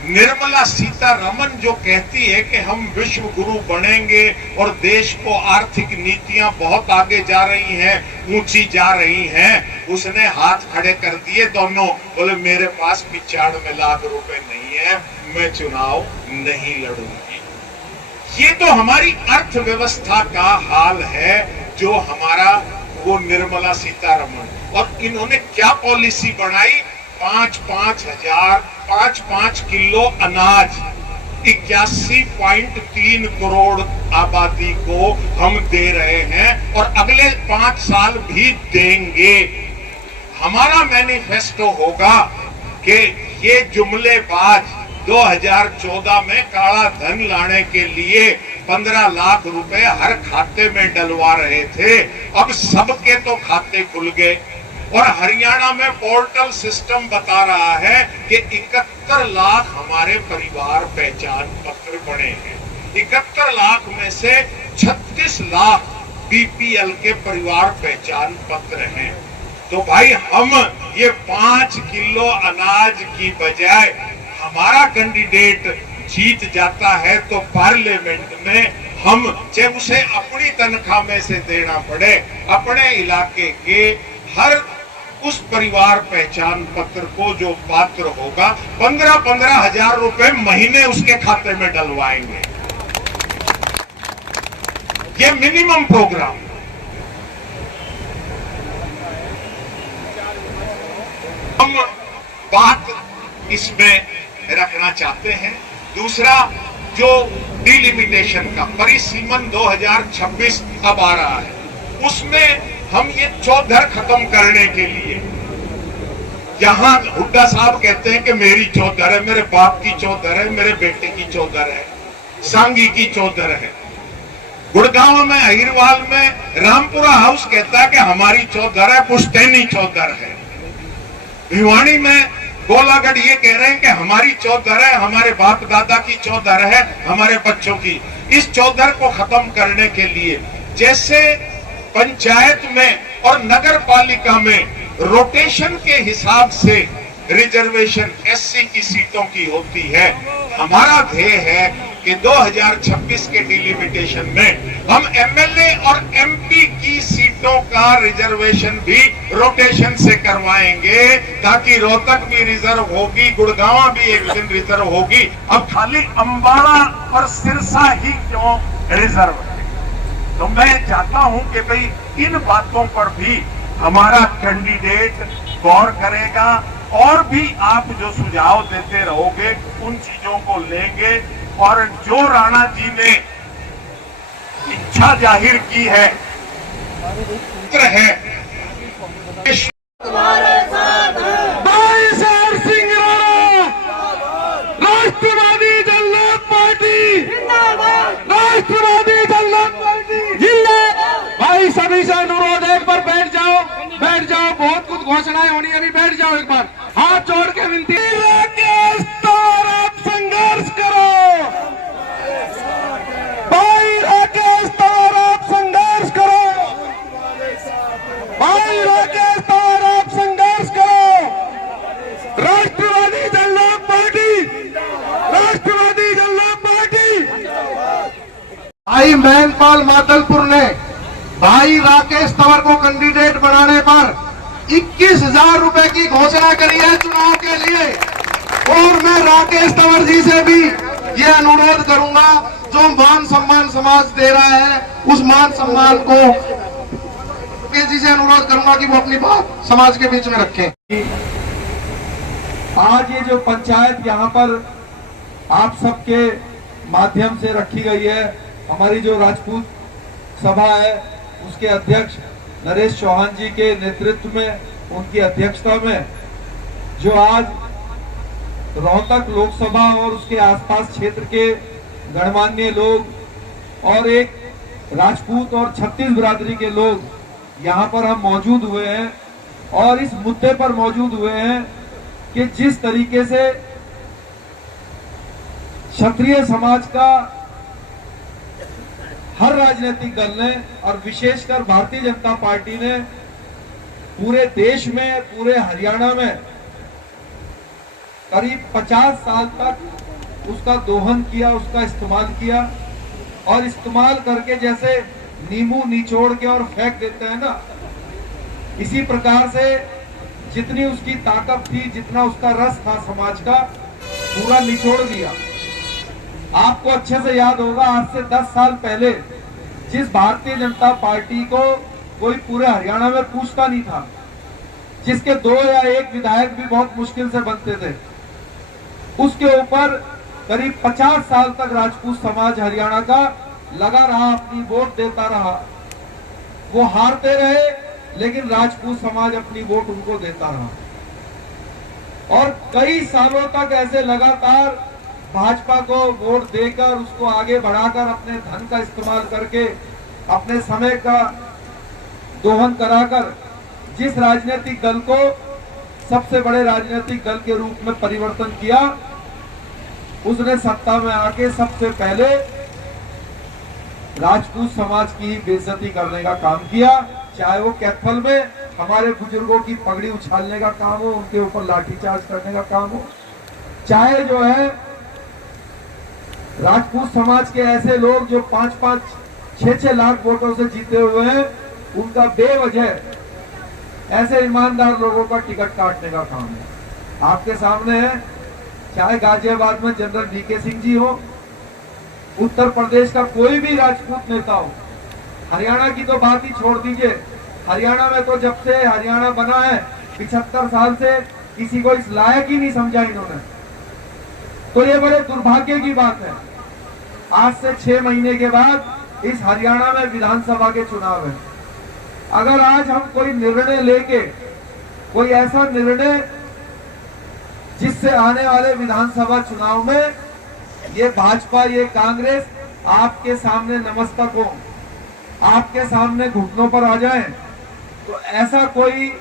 निर्मला सीतारमण जो कहती है कि हम विश्व गुरु बनेंगे और देश को आर्थिक नीतियां बहुत आगे जा रही हैं, ऊंची जा रही हैं, उसने हाथ खड़े कर दिए दोनों, बोले मेरे पास 95 लाख रुपए नहीं है, मैं चुनाव नहीं लड़ूंगी। ये तो हमारी अर्थव्यवस्था का हाल है जो हमारा वो निर्मला सीतारमण। और इन्होंने क्या पॉलिसी बनाई, 5-5 किलो अनाज 81.3 करोड़ आबादी को हम दे रहे हैं और अगले 5 साल भी देंगे। हमारा मैनिफेस्टो होगा कि ये जुमलेबाज 2014 में काला धन लाने के लिए 15 लाख रुपए हर खाते में डलवा रहे थे, अब सबके तो खाते खुल गए। और हरियाणा में पोर्टल सिस्टम बता रहा है कि 71 लाख हमारे परिवार पहचान पत्र बने हैं। 71 लाख में से 36 लाख बीपीएल के परिवार पहचान पत्र हैं। तो भाई हम ये 5 किलो अनाज की बजाय हमारा कैंडिडेट जीत जाता है तो पार्लियामेंट में हम चाहे उसे अपनी तनख्वाह में से देना पड़े, अपने इलाके के हर उस परिवार पहचान पत्र को जो पात्र होगा 15-15 हजार रुपए महीने उसके खाते में डलवाएंगे। ये मिनिमम प्रोग्राम। हम बात इसमें रखना चाहते हैं। दूसरा, जो डिलिमिटेशन का परिसीमन 2026 अब आ रहा है, उसमें हम ये चौधर खत्म करने के लिए, यहां हुड्डा साहब कहते हैं कि मेरी चौधर है, मेरे बाप की चौधर है, मेरे बेटे की चौधर है, सांगी की चौधर है। गुड़गांव में, अहिरवाल में रामपुरा हाउस कहता है कि हमारी चौधर है, पुश्तैनी चौधर है। भिवानी में गोलागढ़ ये कह रहे हैं कि हमारी चौधर है, हमारे बाप दादा की चौधर है, हमारे बच्चों की। इस चौधर को खत्म करने के लिए, जैसे पंचायत में और नगर पालिका में रोटेशन के हिसाब से रिजर्वेशन एससी की सीटों की होती है, हमारा ध्येय है कि 2026 के डिलिमिटेशन में हम एमएलए और एमपी की सीटों का रिजर्वेशन भी रोटेशन से करवाएंगे, ताकि रोहतक भी रिजर्व होगी, गुड़गांव भी एक दिन रिजर्व होगी। अब खाली अंबाला और सिरसा ही क्यों रिजर्व है? तो मैं चाहता हूं कि भाई इन बातों पर भी हमारा कैंडिडेट गौर करेगा, और भी आप जो सुझाव देते रहोगे उन चीजों को लेंगे। और जो राणा जी ने इच्छा जाहिर की है राष्ट्रवादी जनता पार्टी, राष्ट्रवादी जनता पार्टी जिंदाबाद। भाई सभी से अनुरोध, एक बार बैठ जाओ, बैठ जाओ, बहुत कुछ घोषणाएं होनी है, अभी बैठ जाओ एक बार, हाथ जोड़ के विनती। आप संघर्ष करो भाई, राकेश तंवर आप संघर्ष करो भाई, राकेश तंवर आप संघर्ष करो। राष्ट्रवादी जनता पार्टी, राष्ट्रवादी जनता पार्टी। भाई महनपाल मातलपुर ने भाई राकेश तंवर को कैंडिडेट बनाने पर 21,000 रुपए की घोषणा करी है चुनाव के लिए। और मैं राकेश तंवर जी से भी ये अनुरोध करूंगा, जो मान सम्मान समाज दे रहा है, उस मान सम्मान को जी से अनुरोध करूंगा कि वो अपनी बात समाज के बीच में रखें। आज ये जो पंचायत यहाँ पर आप सबके माध्यम से रखी गई है, हमारी जो राजपूत सभा है उसके अध्यक्ष नरेश चौहान जी के नेतृत्व में, उनकी अध्यक्षता में, जो आज रोहतक लोकसभा और उसके आसपास क्षेत्र के गणमान्य लोग और एक राजपूत और छत्तीस बिरादरी के लोग यहाँ पर हम मौजूद हुए हैं, और इस मुद्दे पर मौजूद हुए हैं कि जिस तरीके से क्षत्रिय समाज का हर राजनीतिक दल ने और विशेषकर भारतीय जनता पार्टी ने पूरे देश में, पूरे हरियाणा में करीब 50 साल तक उसका दोहन किया, उसका इस्तेमाल किया, और इस्तेमाल करके जैसे नींबू निचोड़ के और फेंक देते हैं ना, इसी प्रकार से जितनी उसकी ताकत थी, जितना उसका रस था समाज का, पूरा निचोड़ दिया। आपको अच्छे से याद होगा, आज से 10 साल पहले जिस भारतीय जनता पार्टी को कोई पूरे हरियाणा में पूछता नहीं था, जिसके 2 या 1 विधायक भी बहुत मुश्किल से बनते थे, उसके ऊपर करीब 50 साल तक राजपूत समाज हरियाणा का लगा रहा, अपनी वोट देता रहा। वो हारते रहे, लेकिन राजपूत समाज अपनी वोट उनको देता रहा। और कई सालों तक ऐसे लगातार भाजपा को वोट देकर, उसको आगे बढ़ाकर, अपने धन का इस्तेमाल करके, अपने समय का दोहन कराकर जिस राजनीतिक दल को सबसे बड़े राजनीतिक दल के रूप में परिवर्तन किया, उसने सत्ता में आके सबसे पहले राजपूत समाज की बेइज्जती करने का काम किया। चाहे वो कैथल में हमारे बुजुर्गों की पगड़ी उछालने का काम हो, उनके ऊपर लाठीचार्ज करने का काम हो, चाहे जो है राजपूत समाज के ऐसे लोग जो 5-5, 6-6 लाख वोटों से जीते हुए हैं, उनका बेवजह ऐसे ईमानदार लोगों का टिकट काटने का काम है। आपके सामने है, चाहे गाजियाबाद में जनरल वीके सिंह जी हो, उत्तर प्रदेश का कोई भी राजपूत नेता हो, हरियाणा की तो बात ही छोड़ दीजिए। हरियाणा में तो जब से हरियाणा बना है 75 साल से किसी को इस लायक ही नहीं समझा इन्होंने। तो ये बड़े दुर्भाग्य की बात है। आज से 6 महीने के बाद इस हरियाणा में विधानसभा के चुनाव है। अगर आज हम कोई निर्णय लेके, कोई ऐसा निर्णय जिससे आने वाले विधानसभा चुनाव में ये भाजपा, ये कांग्रेस आपके सामने नमस्तक हो, आपके सामने घुटनों पर आ जाए, तो ऐसा कोई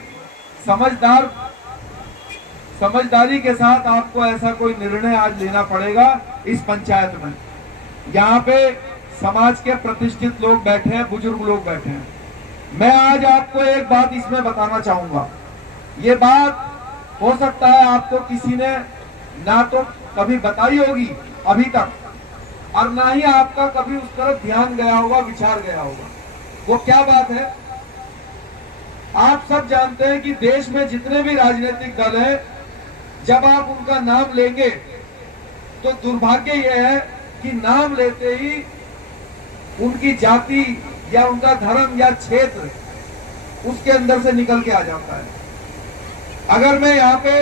समझदारी के साथ आपको ऐसा कोई निर्णय आज लेना पड़ेगा इस पंचायत में। यहाँ पे समाज के प्रतिष्ठित लोग बैठे हैं, बुजुर्ग लोग बैठे हैं। मैं आज आपको एक बात इसमें बताना चाहूंगा। ये बात हो सकता है आपको किसी ने ना तो कभी बताई होगी अभी तक, और ना ही आपका कभी उस तरफ ध्यान गया होगा, विचार गया होगा। वो क्या बात है? आप सब जानते हैं कि देश में जितने भी राजनीतिक दल हैं, जब आप उनका नाम लेंगे तो दुर्भाग्य यह है कि नाम लेते ही उनकी जाति या उनका धर्म या क्षेत्र उसके अंदर से निकल के आ जाता है। अगर मैं यहाँ पे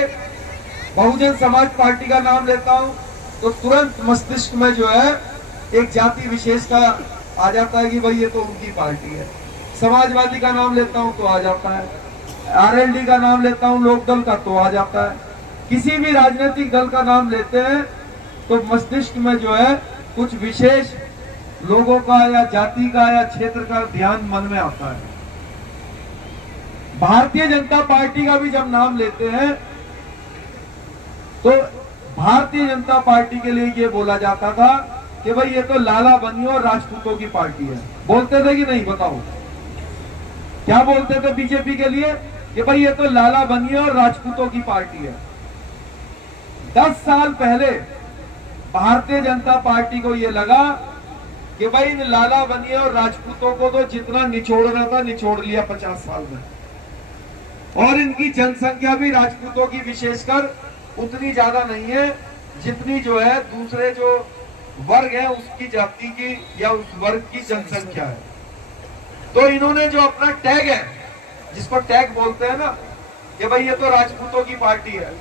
बहुजन समाज पार्टी का नाम लेता हूँ तो तुरंत मस्तिष्क में जो है एक जाति विशेष का आ जाता है कि भाई ये तो उनकी पार्टी है। समाजवादी का नाम लेता हूँ तो आ जाता है, आरएलडी का नाम लेता हूँ, लोकदल का तो आ जाता है। किसी भी राजनीतिक दल का नाम लेते हैं तो मस्तिष्क में जो है कुछ विशेष लोगों का या जाति का या क्षेत्र का ध्यान मन में आता है। भारतीय जनता पार्टी का भी जब नाम लेते हैं तो भारतीय जनता पार्टी के लिए ये बोला जाता था कि भाई ये तो लाला बनियों और राजपूतों की पार्टी है। बोलते थे कि नहीं? बताओ क्या बोलते थे बीजेपी के लिए? कि भाई ये तो लाला बनियों और राजपूतों की पार्टी है। 10 साल पहले भारतीय जनता पार्टी को ये लगा कि भाई इन लाला बनियों और राजपूतों को तो जितना निचोड़ना था निचोड़ लिया 50 साल में, और इनकी जनसंख्या भी राजपूतों की विशेषकर उतनी ज्यादा नहीं है जितनी जो है दूसरे जो वर्ग है उसकी जाति की या उस वर्ग की जनसंख्या है। तो इन्होंने जो अपना टैग है, जिसको टैग बोलते हैं ना कि भाई ये तो राजपूतों की पार्टी है,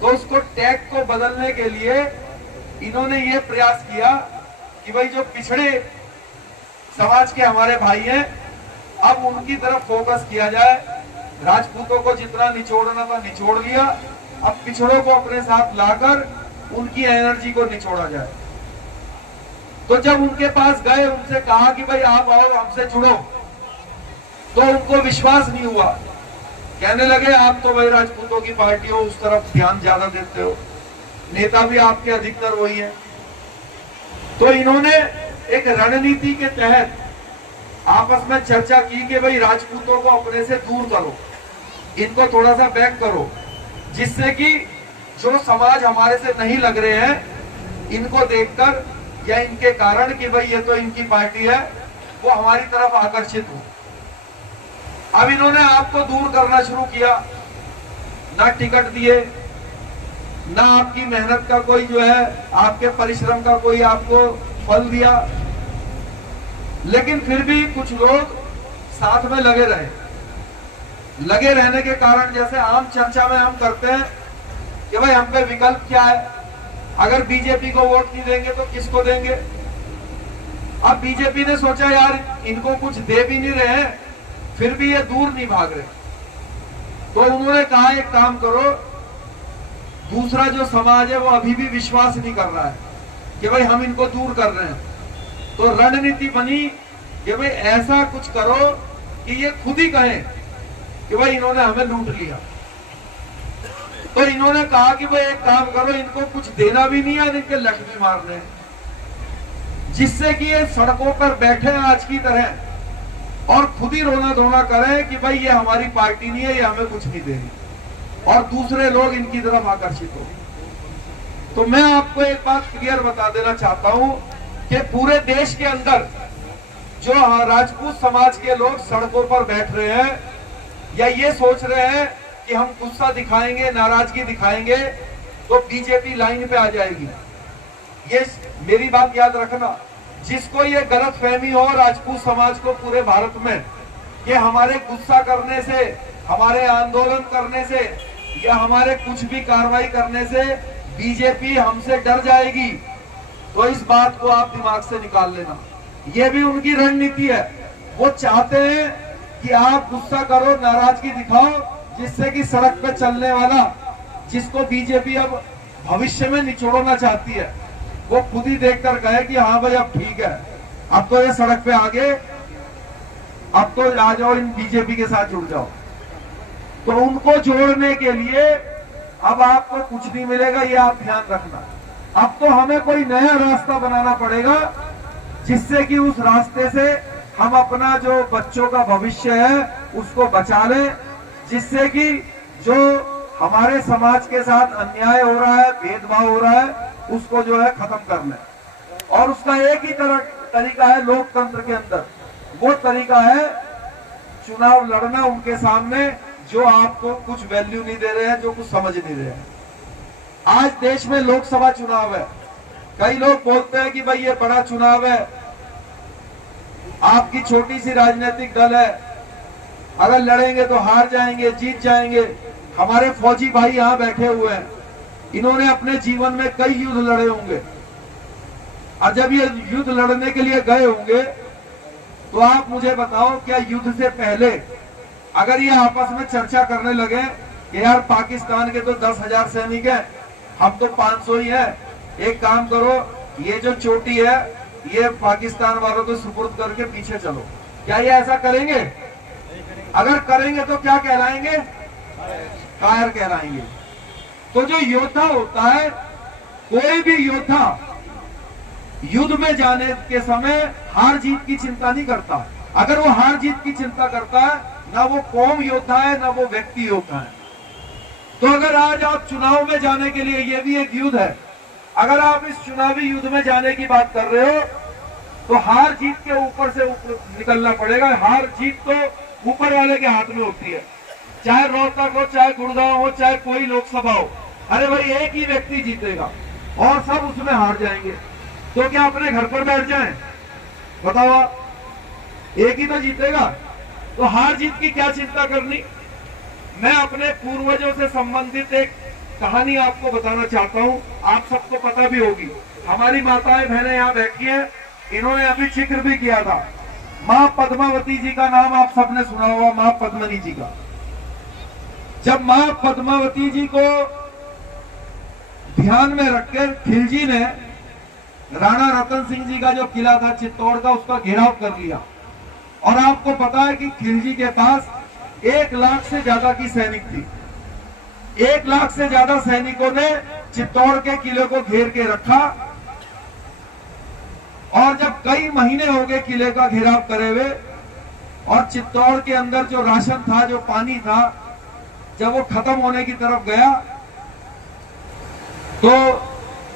तो उसको टैग को बदलने के लिए इन्होंने ये प्रयास किया कि भाई जो पिछड़े समाज के हमारे भाई हैं अब उनकी तरफ फोकस किया जाए। राजपूतों को जितना निचोड़ना था निचोड़ लिया, अब पिछड़ों को अपने साथ लाकर उनकी एनर्जी को निचोड़ा जाए। तो जब उनके पास गए, उनसे कहा कि भाई आप आओ हमसे जुड़ो, तो उनको विश्वास नहीं हुआ। कहने लगे आप तो भाई राजपूतों की पार्टी हो, उस तरफ ध्यान ज्यादा देते हो, नेता भी आपके अधिकतर वही है। तो इन्होंने एक रणनीति के तहत आपस में चर्चा की कि भाई राजपूतों को अपने से दूर करो, इनको थोड़ा सा बैक करो, जिससे कि जो समाज हमारे से नहीं लग रहे हैं इनको देखकर या इनके कारण कि भाई ये तो इनकी पार्टी है, वो हमारी तरफ आकर्षित हो। अब इन्होंने आपको दूर करना शुरू किया, ना टिकट दिए, ना आपकी मेहनत का कोई जो है आपके परिश्रम का कोई आपको फल दिया, लेकिन फिर भी कुछ लोग साथ में लगे रहे। लगे रहने के कारण जैसे आम चर्चा में हम करते हैं कि भाई हम पे विकल्प क्या है, अगर बीजेपी को वोट नहीं देंगे तो किसको देंगे। अब बीजेपी ने सोचा यार इनको कुछ दे भी नहीं रहे हैं, फिर भी ये दूर नहीं भाग रहे, तो उन्होंने कहा एक काम करो, दूसरा जो समाज है वो अभी भी विश्वास नहीं कर रहा है कि भाई हम इनको दूर कर रहे हैं। तो रणनीति बनी कि भाई ऐसा कुछ करो कि ये खुद ही कहें कि भाई इन्होंने हमें लूट लिया। तो इन्होंने कहा कि भाई एक काम करो, इनको कुछ देना भी नहीं है, इनके लठ भी मारने हैं, जिससे कि ये सड़कों पर बैठे आज की तरह और खुद ही रोना धोना करें कि भाई ये हमारी पार्टी नहीं है, ये हमें कुछ नहीं देगी, और दूसरे लोग इनकी तरफ आकर्षित हो। तो मैं आपको एक बात क्लियर बता देना चाहता हूं कि पूरे देश के अंदर जो राजपूत समाज के लोग सड़कों पर बैठ रहे हैं या ये सोच रहे हैं कि हम गुस्सा दिखाएंगे, नाराजगी दिखाएंगे तो बीजेपी लाइन पे आ जाएगी, ये मेरी बात याद रखना। जिसको ये गलत फहमी हो राजपूत समाज को पूरे भारत में कि हमारे गुस्सा करने से, हमारे आंदोलन करने से या हमारे कुछ भी कार्रवाई करने से बीजेपी हमसे डर जाएगी, तो इस बात को आप दिमाग से निकाल लेना। ये भी उनकी रणनीति है। वो चाहते हैं कि आप गुस्सा करो, नाराजगी दिखाओ, जिससे कि सड़क पे चलने वाला, जिसको बीजेपी अब भविष्य में निचोड़ना चाहती है, वो खुद ही देखकर कहे कि हाँ भाई अब ठीक है, अब तो ये सड़क पे आ गए, अब तो आ जाओ इन बीजेपी के साथ जुड़ जाओ। तो उनको जोड़ने के लिए अब आपको कुछ नहीं मिलेगा, ये आप ध्यान रखना। अब तो हमें कोई नया रास्ता बनाना पड़ेगा जिससे कि उस रास्ते से हम अपना जो बच्चों का भविष्य है उसको बचा लें, जिससे कि जो हमारे समाज के साथ अन्याय हो रहा है, भेदभाव हो रहा है, उसको जो है खत्म कर लें। और उसका एक ही तरीका है लोकतंत्र के अंदर, वो तरीका है चुनाव लड़ना उनके सामने जो आपको कुछ वैल्यू नहीं दे रहे हैं, जो कुछ समझ नहीं रहे हैं। आज देश में लोकसभा चुनाव है, कई लोग बोलते हैं कि भाई ये बड़ा चुनाव है, आपकी छोटी सी राजनीतिक दल है, अगर लड़ेंगे तो हार जाएंगे, जीत जाएंगे। हमारे फौजी भाई यहाँ बैठे हुए हैं, इन्होंने अपने जीवन में कई युद्ध लड़े होंगे, और जब ये युद्ध लड़ने के लिए गए होंगे तो आप मुझे बताओ, क्या युद्ध से पहले अगर ये आपस में चर्चा करने लगे कि यार पाकिस्तान के तो 10,000 सैनिक हैं, हम तो 500 ही है, एक काम करो ये जो चोटी है ये पाकिस्तान वालों को सुपुर्द करके पीछे चलो, क्या ये ऐसा करेंगे? अगर करेंगे तो क्या कहलाएंगे? कायर कहलाएंगे। तो जो योद्धा होता है, कोई भी योद्धा युद्ध में जाने के समय हार जीत की चिंता नहीं करता। अगर वो हार जीत की चिंता करता है, ना वो कौम योद्धा है ना वो व्यक्ति योद्धा है। तो अगर आज आप चुनाव में जाने के लिए, ये भी एक युद्ध है, अगर आप इस चुनावी युद्ध में जाने की बात कर रहे हो तो हार जीत के ऊपर से निकलना पड़ेगा। हार जीत तो ऊपर वाले के हाथ में होती है, चाहे रोहतक हो, चाहे गुड़गांव हो, चाहे कोई लोकसभा हो। अरे भाई एक ही व्यक्ति जीतेगा और सब उसमें हार जाएंगे, तो क्या अपने घर पर बैठ जाएं? बताओ आप, एक ही तो जीतेगा, तो हार जीत की क्या चिंता करनी। मैं अपने पूर्वजों से संबंधित एक कहानी आपको बताना चाहता हूं, आप सबको पता भी होगी। हमारी माताएं बहनें यहाँ बैठी हैं, इन्होंने अभी जिक्र भी किया था, मां पद्मावती जी का नाम आप सबने सुना होगा, मां पद्मनी जी का। जब मां पद्मावती जी को ध्यान में रखकर खिलजी ने राणा रतन सिंह जी का जो किला था चित्तौड़ का, उसका घेराव कर लिया। और आपको पता है कि खिलजी के पास 1 लाख से ज्यादा की सैनिक थी। 1 लाख से ज्यादा सैनिकों ने चित्तौड़ के किले को घेर के रखा, और जब कई महीने हो गए किले का घेराव करे हुए, और चित्तौड़ के अंदर जो राशन था, जो पानी था, जब वो खत्म होने की तरफ गया, तो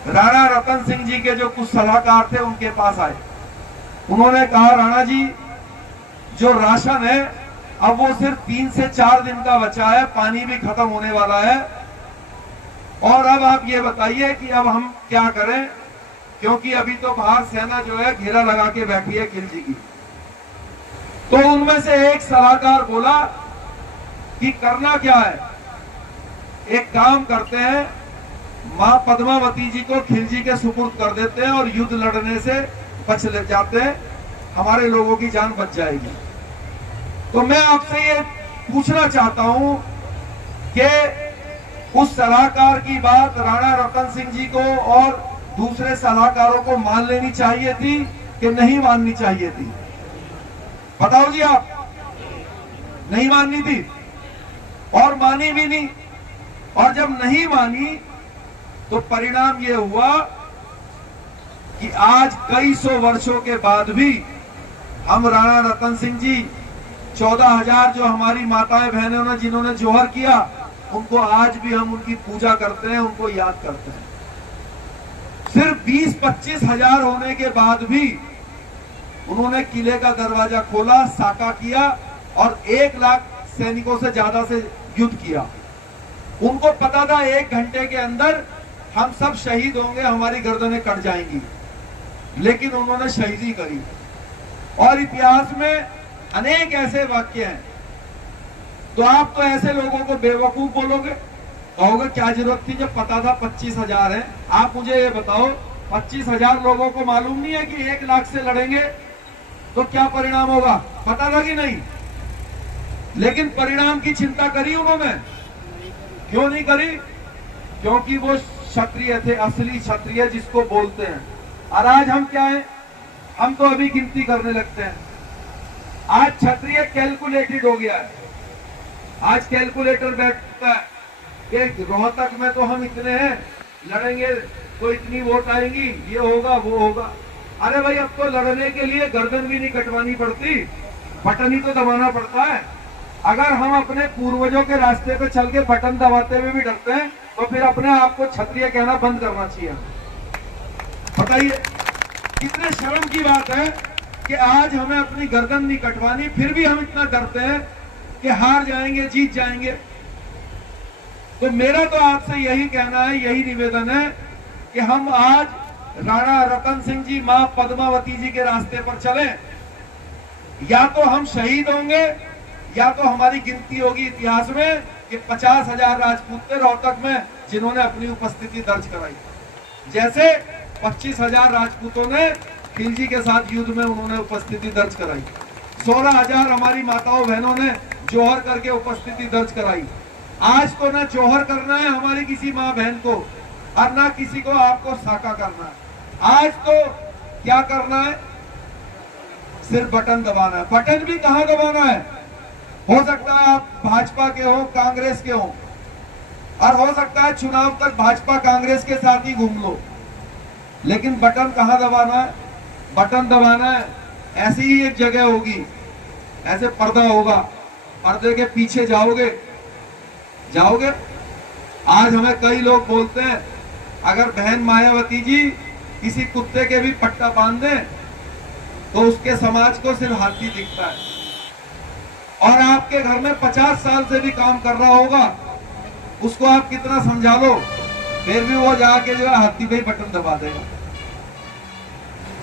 राणा रतन सिंह जी के जो कुछ सलाहकार थे उनके पास आए। उन्होंने कहा, राणा जी जो राशन है अब वो सिर्फ 3 से 4 दिन का बचा है, पानी भी खत्म होने वाला है, और अब आप ये बताइए कि अब हम क्या करें, क्योंकि अभी तो बाहर सेना जो है घेरा लगा के बैठी है खिलजी की। तो उनमें से एक सलाहकार बोला कि करना क्या है, एक काम करते हैं, मां पद्मावती जी को खिलजी के सुपुर्द कर देते हैं और युद्ध लड़ने से बच ले जाते हैं, हमारे लोगों की जान बच जाएगी। तो मैं आपसे ये पूछना चाहता हूं कि उस सलाहकार की बात राणा रतन सिंह जी को और दूसरे सलाहकारों को मान लेनी चाहिए थी कि नहीं माननी चाहिए थी? बताओ जी आप। नहीं माननी थी, और मानी भी नहीं। और जब नहीं मानी तो परिणाम ये हुआ कि आज कई सौ वर्षों के बाद भी हम राणा रतन सिंह जी, 14,000 जो हमारी माताएं बहनों ने जिन्होंने जोहर किया, उनको आज भी हम उनकी पूजा करते हैं, उनको याद करते हैं। सिर्फ 20-25 हजार होने के बाद भी उन्होंने किले का दरवाजा खोला, साका किया और 1 लाख सैनिकों से ज्यादा से युद्ध किया। उनको पता था 1 घंटे के अंदर हम सब शहीद होंगे, हमारी गर्दनें कट जाएंगी, लेकिन उन्होंने शहीदी करी। और इतिहास में अनेक ऐसे वाक्य हैं। तो आप तो ऐसे लोगों को बेवकूफ बोलोगे, कहोगे क्या जरूरत थी जब पता था 25 हजार है। आप मुझे ये बताओ, 25 हजार लोगों को मालूम नहीं है कि 1 लाख से लड़ेंगे तो क्या परिणाम होगा? पता था कि नहीं? लेकिन परिणाम की चिंता करी उन्होंने? क्यों नहीं करी? क्योंकि वो क्षत्रिय थे, असली क्षत्रिय जिसको बोलते हैं। और आज हम क्या है? हम तो अभी गिनती करने लगते हैं। आज क्षत्रिय कैलकुलेटेड हो गया है। आज कैलकुलेटर बैठता है कि रोहतक में तो हम इतने हैं, लड़ेंगे तो इतनी वोट आएंगी, ये होगा वो होगा। अरे भाई, अब तो लड़ने के लिए गर्दन भी नहीं कटवानी पड़ती, बटन ही तो दबाना पड़ता है। अगर हम अपने पूर्वजों के रास्ते पे चल के बटन दबाते हुए भी डरते हैं तो फिर अपने आप को क्षत्रिय कहना बंद करना चाहिए। बताइए कितने शर्म की बात है कि आज हमें अपनी गर्दन नहीं कटवानी, फिर भी हम इतना डरते हैं कि हार जाएंगे, जीत जाएंगे। तो मेरा तो आपसे यही कहना है, यही निवेदन है कि हम आज राणा रतन सिंह जी, मां पद्मावती जी के रास्ते पर चलें। या तो हम शहीद होंगे या तो हमारी गिनती होगी इतिहास में कि 50 हजार राजपूत थे रोहतक में जिन्होंने अपनी उपस्थिति दर्ज कराई। जैसे 25 हजार राजपूतों ने खिलजी के साथ युद्ध में उन्होंने उपस्थिति दर्ज कराई। 16 हजार हमारी माताओं बहनों ने जोहर करके उपस्थिति दर्ज कराई। आज तो ना जोहर करना है हमारी किसी माँ बहन को और ना किसी को आपको साका करना है। आज तो क्या करना है? सिर्फ बटन दबाना है। बटन भी कहां दबाना है? हो सकता है आप भाजपा के हो, कांग्रेस के हो, और हो सकता है चुनाव तक भाजपा कांग्रेस के साथ ही घूम लो, लेकिन बटन कहां दबाना है? बटन दबाना है ऐसी ही एक जगह होगी, ऐसे पर्दा होगा, पर्दे के पीछे जाओगे। आज हमें कई लोग बोलते हैं अगर बहन मायावती जी किसी कुत्ते के भी पट्टा बांध दें तो उसके समाज को सिर्फ हाथी दिखता है। और आपके घर में 50 साल से भी काम कर रहा होगा, उसको आप कितना समझा लो फिर भी वो जाके जो है हाथी पे ही बटन दबा देगा।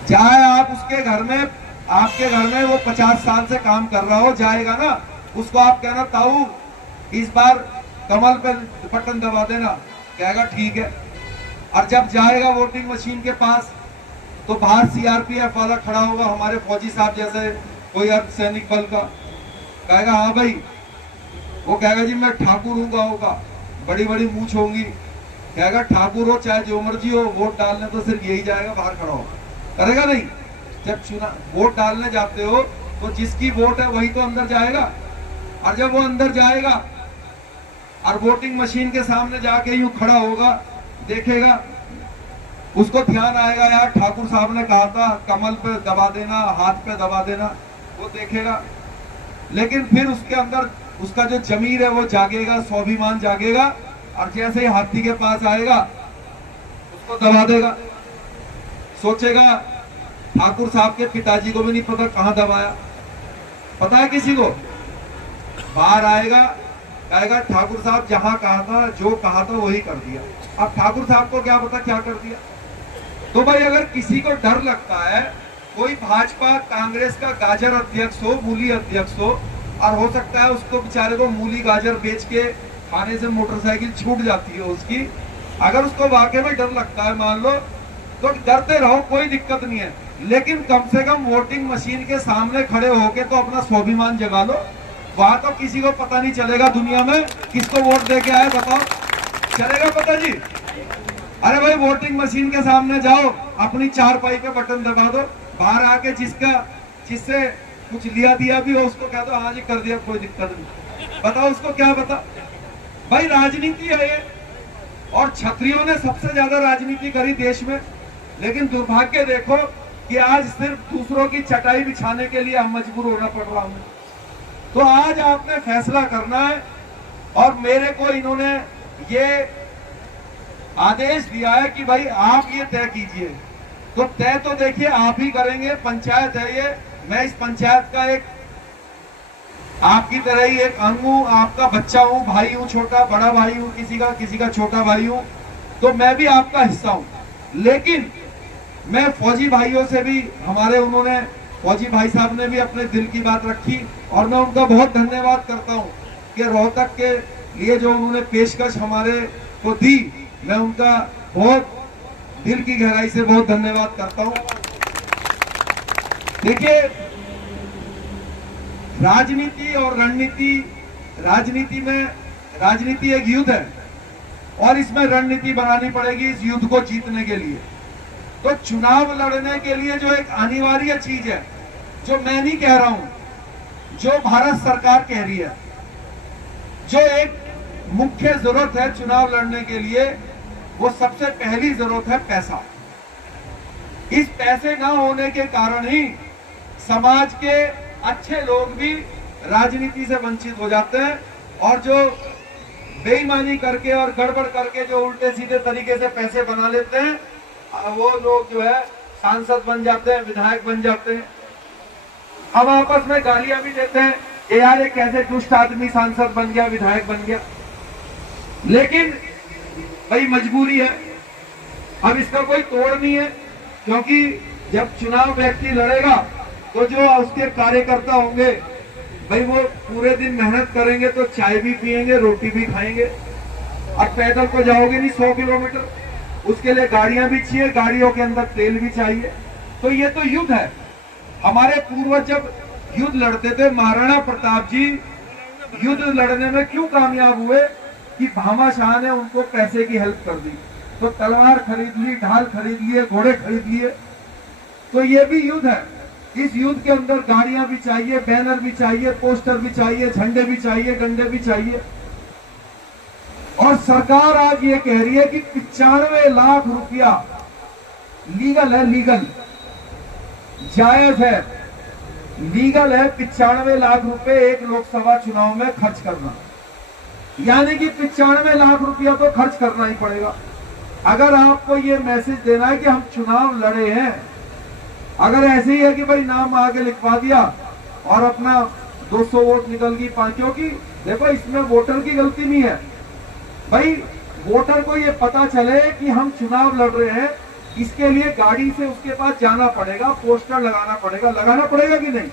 चाहे आप उसके घर में, आपके घर में वो 50 साल से काम कर रहा हो, जाएगा ना, उसको आप कहना ताऊ इस बार कमल पे बटन दबा देना, कहेगा ठीक है। और जब जाएगा वोटिंग मशीन के पास तो बाहर सीआरपीएफ वाला खड़ा होगा, हमारे फौजी साहब जैसे कोई अर्धसैनिक बल का, कहेगा हाँ भाई, वो कहेगा जी मैं ठाकुर हूँ, होगा बड़ी बड़ी मूछ होंगी, कहेगा ठाकुर हो चाहे जो मर्जी हो, वोट डालने तो सिर्फ यही जाएगा, बाहर खड़ा होगा, करेगा नहीं। जब चुनाव वोट डालने जाते हो तो जिसकी वोट है वही तो अंदर जाएगा। और जब वो अंदर जाएगा और वोटिंग मशीन के सामने जाके यूं खड़ा होगा, देखेगा, उसको ध्यान आएगा यार ठाकुर साहब ने कहा था कमल पे दबा देना, हाथ पे दबा देना, वो देखेगा। लेकिन फिर उसके अंदर उसका जो जमीर है वो जागेगा, स्वाभिमान जागेगा, और जैसे ही हाथी के पास आएगा उसको दबा देगा। सोचेगा ठाकुर साहब के पिताजी को भी नहीं पता कहां दबाया, पता है किसी को? बाहर आएगा, कहेगा ठाकुर साहब जहां कहा था, जो कहा था वही कर दिया। अब ठाकुर साहब को क्या पता क्या कर दिया। तो भाई अगर किसी को डर लगता है, कोई भाजपा कांग्रेस का गाजर अध्यक्ष हो, मूली अध्यक्ष हो, और हो सकता है उसको बेचारे को मूली गाजर बेच के खाने से मोटरसाइकिल छूट जाती है उसकी, अगर उसको वाकई में डर लगता है मान लो, तो डरते रहो, कोई दिक्कत नहीं है। लेकिन कम से कम वोटिंग मशीन के सामने खड़े होके तो अपना स्वाभिमान जगा लो। वहां तो किसी को पता नहीं चलेगा दुनिया में किसको वोट दे के आए, बताओ चलेगा पता जी? अरे भाई वोटिंग मशीन के सामने जाओ, अपनी चारपाई पे बटन दबा दो, बाहर आके जिससे कुछ लिया दिया भी हो उसको कह दो हाँ जी कर दिया, कोई दिक्कत नहीं। बताओ उसको क्या पता? भाई राजनीति है ये, और क्षत्रियों ने सबसे ज्यादा राजनीति करी देश में। लेकिन दुर्भाग्य देखो कि आज सिर्फ दूसरों की चटाई बिछाने के लिए हम मजबूर होना पड़ रहा हूं। तो आज आपने फैसला करना है, और मेरे को इन्होंने ये आदेश दिया है कि भाई आप ये तय कीजिए, तो तय तो देखिए आप ही करेंगे, पंचायत है ये। मैं इस पंचायत का एक आपकी तरह ही एक अंग हूं, आपका बच्चा हूं, भाई हूं, छोटा बड़ा भाई हूं, किसी का छोटा भाई हूं, तो मैं भी आपका हिस्सा हूं। लेकिन मैं फौजी भाइयों से भी, उन्होंने फौजी भाई साहब ने भी अपने दिल की बात रखी और मैं उनका बहुत धन्यवाद करता हूं कि रोहतक के लिए जो उन्होंने पेशकश हमारे को दी, मैं उनका बहुत दिल की गहराई से बहुत धन्यवाद करता हूं। देखिए, राजनीति और रणनीति, राजनीति एक युद्ध है और इसमें रणनीति बनानी पड़ेगी इस युद्ध को जीतने के लिए। तो चुनाव लड़ने के लिए जो एक अनिवार्य चीज है, जो मैं नहीं कह रहा हूं, जो भारत सरकार कह रही है, जो एक मुख्य जरूरत है चुनाव लड़ने के लिए, वो सबसे पहली जरूरत है पैसा। इस पैसे ना होने के कारण ही समाज के अच्छे लोग भी राजनीति से वंचित हो जाते हैं और जो बेईमानी करके और गड़बड़ करके जो उल्टे सीधे तरीके से पैसे बना लेते हैं, वो लोग जो है सांसद बन जाते हैं, विधायक बन जाते हैं। हम आपस में गालियां भी देते हैं कि यार ये कैसे दुष्ट आदमी सांसद बन गया, विधायक बन गया। लेकिन भाई मजबूरी है, अब इसका कोई तोड़ नहीं है, क्योंकि जब चुनाव व्यक्ति लड़ेगा तो जो उसके कार्यकर्ता होंगे भाई वो पूरे दिन मेहनत करेंगे, तो चाय भी पिएंगे, रोटी भी खाएंगे। अब पैदल तो जाओगे नहीं 100 किलोमीटर, उसके लिए गाड़ियां भी चाहिए, गाड़ियों के अंदर तेल भी चाहिए। तो ये तो युद्ध है। हमारे पूर्वज जब युद्ध लड़ते थे, महाराणा प्रताप जी युद्ध लड़ने में क्यों कामयाब हुए कि भामाशाह ने उनको पैसे की हेल्प कर दी, तो तलवार खरीद ली, ढाल खरीद लिए, घोड़े खरीद लिए। तो ये भी युद्ध है। इस युद्ध के अंदर गाड़ियां भी चाहिए, बैनर भी चाहिए, पोस्टर भी चाहिए, झंडे भी चाहिए, डंडे भी चाहिए। और सरकार आज ये कह रही है कि 95 लाख रुपया लीगल है, लीगल जायज है, लीगल है 95 लाख रुपए एक लोकसभा चुनाव में खर्च करना। यानी कि 95 लाख रुपया तो खर्च करना ही पड़ेगा। अगर आपको ये मैसेज देना है कि हम चुनाव लड़े हैं, अगर ऐसे ही है कि भाई नाम आगे लिखवा दिया और अपना 200 वोट निकल गई, क्योंकि देखो इसमें वोटर की गलती नहीं है भाई, वोटर को ये पता चले कि हम चुनाव लड़ रहे हैं, इसके लिए गाड़ी से उसके पास जाना पड़ेगा, पोस्टर लगाना पड़ेगा कि नहीं?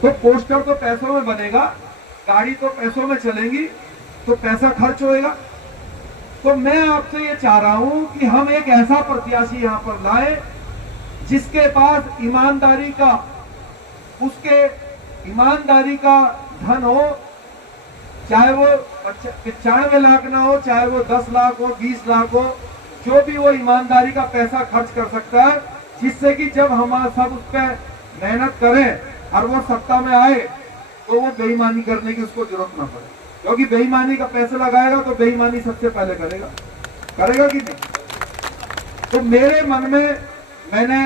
तो पोस्टर तो पैसों में बनेगा, गाड़ी तो पैसों में चलेंगी, तो पैसा खर्च होएगा। तो मैं आपसे ये चाह रहा हूं कि हम एक ऐसा प्रत्याशी यहां पर लाए जिसके पास ईमानदारी का धन हो, चाहे वो 95 लाख ना हो, चाहे वो 10 लाख हो, 20 लाख हो, जो भी वो ईमानदारी का पैसा खर्च कर सकता है, जिससे कि जब हमारा सब उस पर मेहनत करें और वो सत्ता में आए तो वो बेईमानी करने की उसको जरूरत ना पड़े। क्योंकि बेईमानी का पैसा लगाएगा तो बेईमानी सबसे पहले करेगा कि नहीं? तो मेरे मन में, मैंने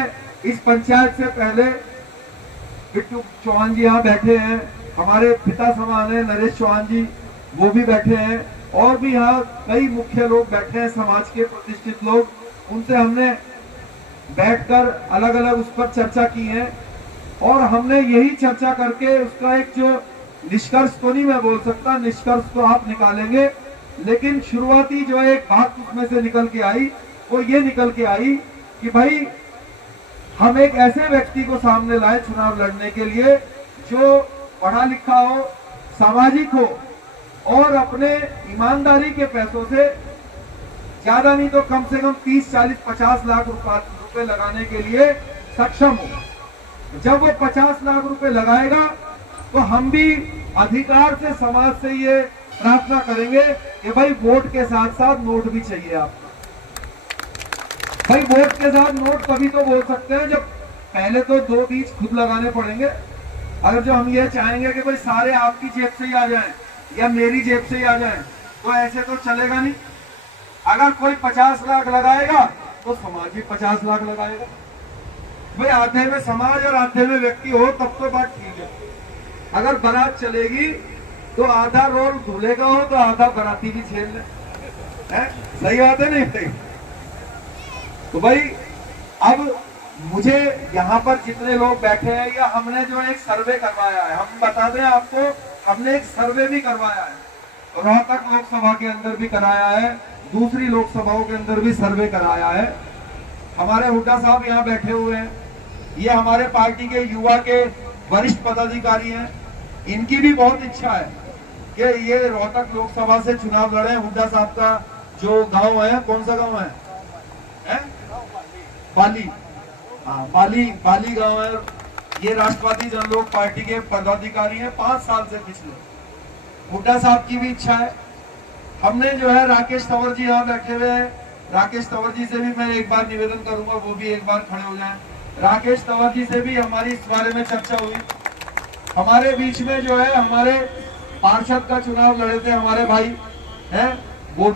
इस पंचायत से पहले बिट्टू चौहान जी यहाँ बैठे हैं, हमारे पिता समान है नरेश चौहान जी, वो भी बैठे हैं, और भी यहाँ कई मुख्य लोग बैठे हैं, समाज के प्रतिष्ठित लोग। उनसे हमने बैठकर अलग अलग उस पर चर्चा की है और हमने यही चर्चा करके उसका एक जो निष्कर्ष तो नहीं मैं बोल सकता, निष्कर्ष तो आप निकालेंगे, लेकिन शुरुआती जो एक बात उसमें से निकल के आई वो ये निकल के आई कि भाई हम एक ऐसे व्यक्ति को सामने लाए चुनाव लड़ने के लिए जो पढ़ा लिखा हो, सामाजिक हो और अपने ईमानदारी के पैसों से ज्यादा नहीं तो कम से कम 30, 40, 50 लाख रुपए लगाने के लिए सक्षम हो। जब वो 50 लाख रुपए लगाएगा तो हम भी अधिकार से समाज से ये प्रार्थना करेंगे कि भाई वोट के साथ साथ नोट भी चाहिए आपको। भाई वोट के साथ नोट तभी तो बोल सकते हैं जब पहले तो 2 बीज खुद लगाने पड़ेंगे। अगर जो हम ये चाहेंगे कि भाई सारे आपकी जेब से ही आ जाएं या मेरी जेब से ही आ जाएं, तो ऐसे तो चलेगा नहीं। अगर कोई 50 लाख लगाएगा तो समाज भी 50 लाख लगाएगा। भाई आधे में समाज और आधे में व्यक्ति हो तब तो बात ठीक है। अगर बारात चलेगी तो आधा रोल दूल्हे का हो तो आधा बाराती भी झेल ले। सही बात है नहीं भाई? तो भाई अब मुझे यहाँ पर जितने लोग बैठे हैं, या हमने जो एक सर्वे करवाया है, हम बता दें आपको, हमने एक सर्वे भी करवाया है, रोहतक लोकसभा के अंदर भी कराया है, दूसरी लोकसभाओं के अंदर भी सर्वे कराया है। हमारे हुड्डा साहब यहाँ बैठे हुए हैं, ये हमारे पार्टी के युवा के वरिष्ठ पदाधिकारी हैं। इनकी भी बहुत इच्छा है कि ये रोहतक लोकसभा से चुनाव लड़े। हुड्डा साहब का जो गांव है, कौन सा गांव है? बाली, हाँ बाली गांव है। ये राष्ट्रवादी जनलोक पार्टी के पदाधिकारी हैं 5 साल से पिछले। हुड्डा साहब की भी इच्छा है। हमने जो है राकेश तंवर जी यहाँ बैठे हुए हैं, राकेश तंवर जी से भी मैं एक बार निवेदन करूंगा, वो भी एक बार खड़े हो जाएं। राकेश तंवर जी से भी हमारी इस बारे में चर्चा हुई। हमारे बीच में जो है हमारे पार्षद का चुनाव लड़े थे हमारे भाई हैं, वो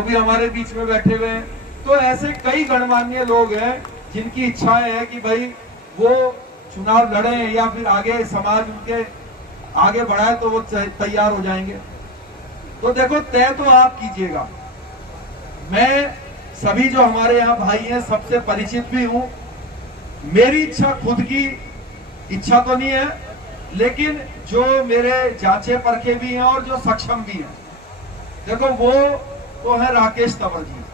भी हमारे बीच में बैठे हुए हैं। तो ऐसे कई गणमान्य लोग हैं जिनकी इच्छाएं हैं कि भाई वो चुनाव लड़े या फिर आगे समाज उनके आगे बढ़ाए, तो वो तैयार हो जाएंगे। तो देखो, तय तो आप कीजिएगा। मैं सभी जो हमारे यहाँ भाई हैं सबसे परिचित भी हूं। मेरी इच्छा खुद की इच्छा तो नहीं है, लेकिन जो मेरे जांचे परखे भी हैं और जो सक्षम भी हैं, देखो वो तो है राकेश तंवर जी,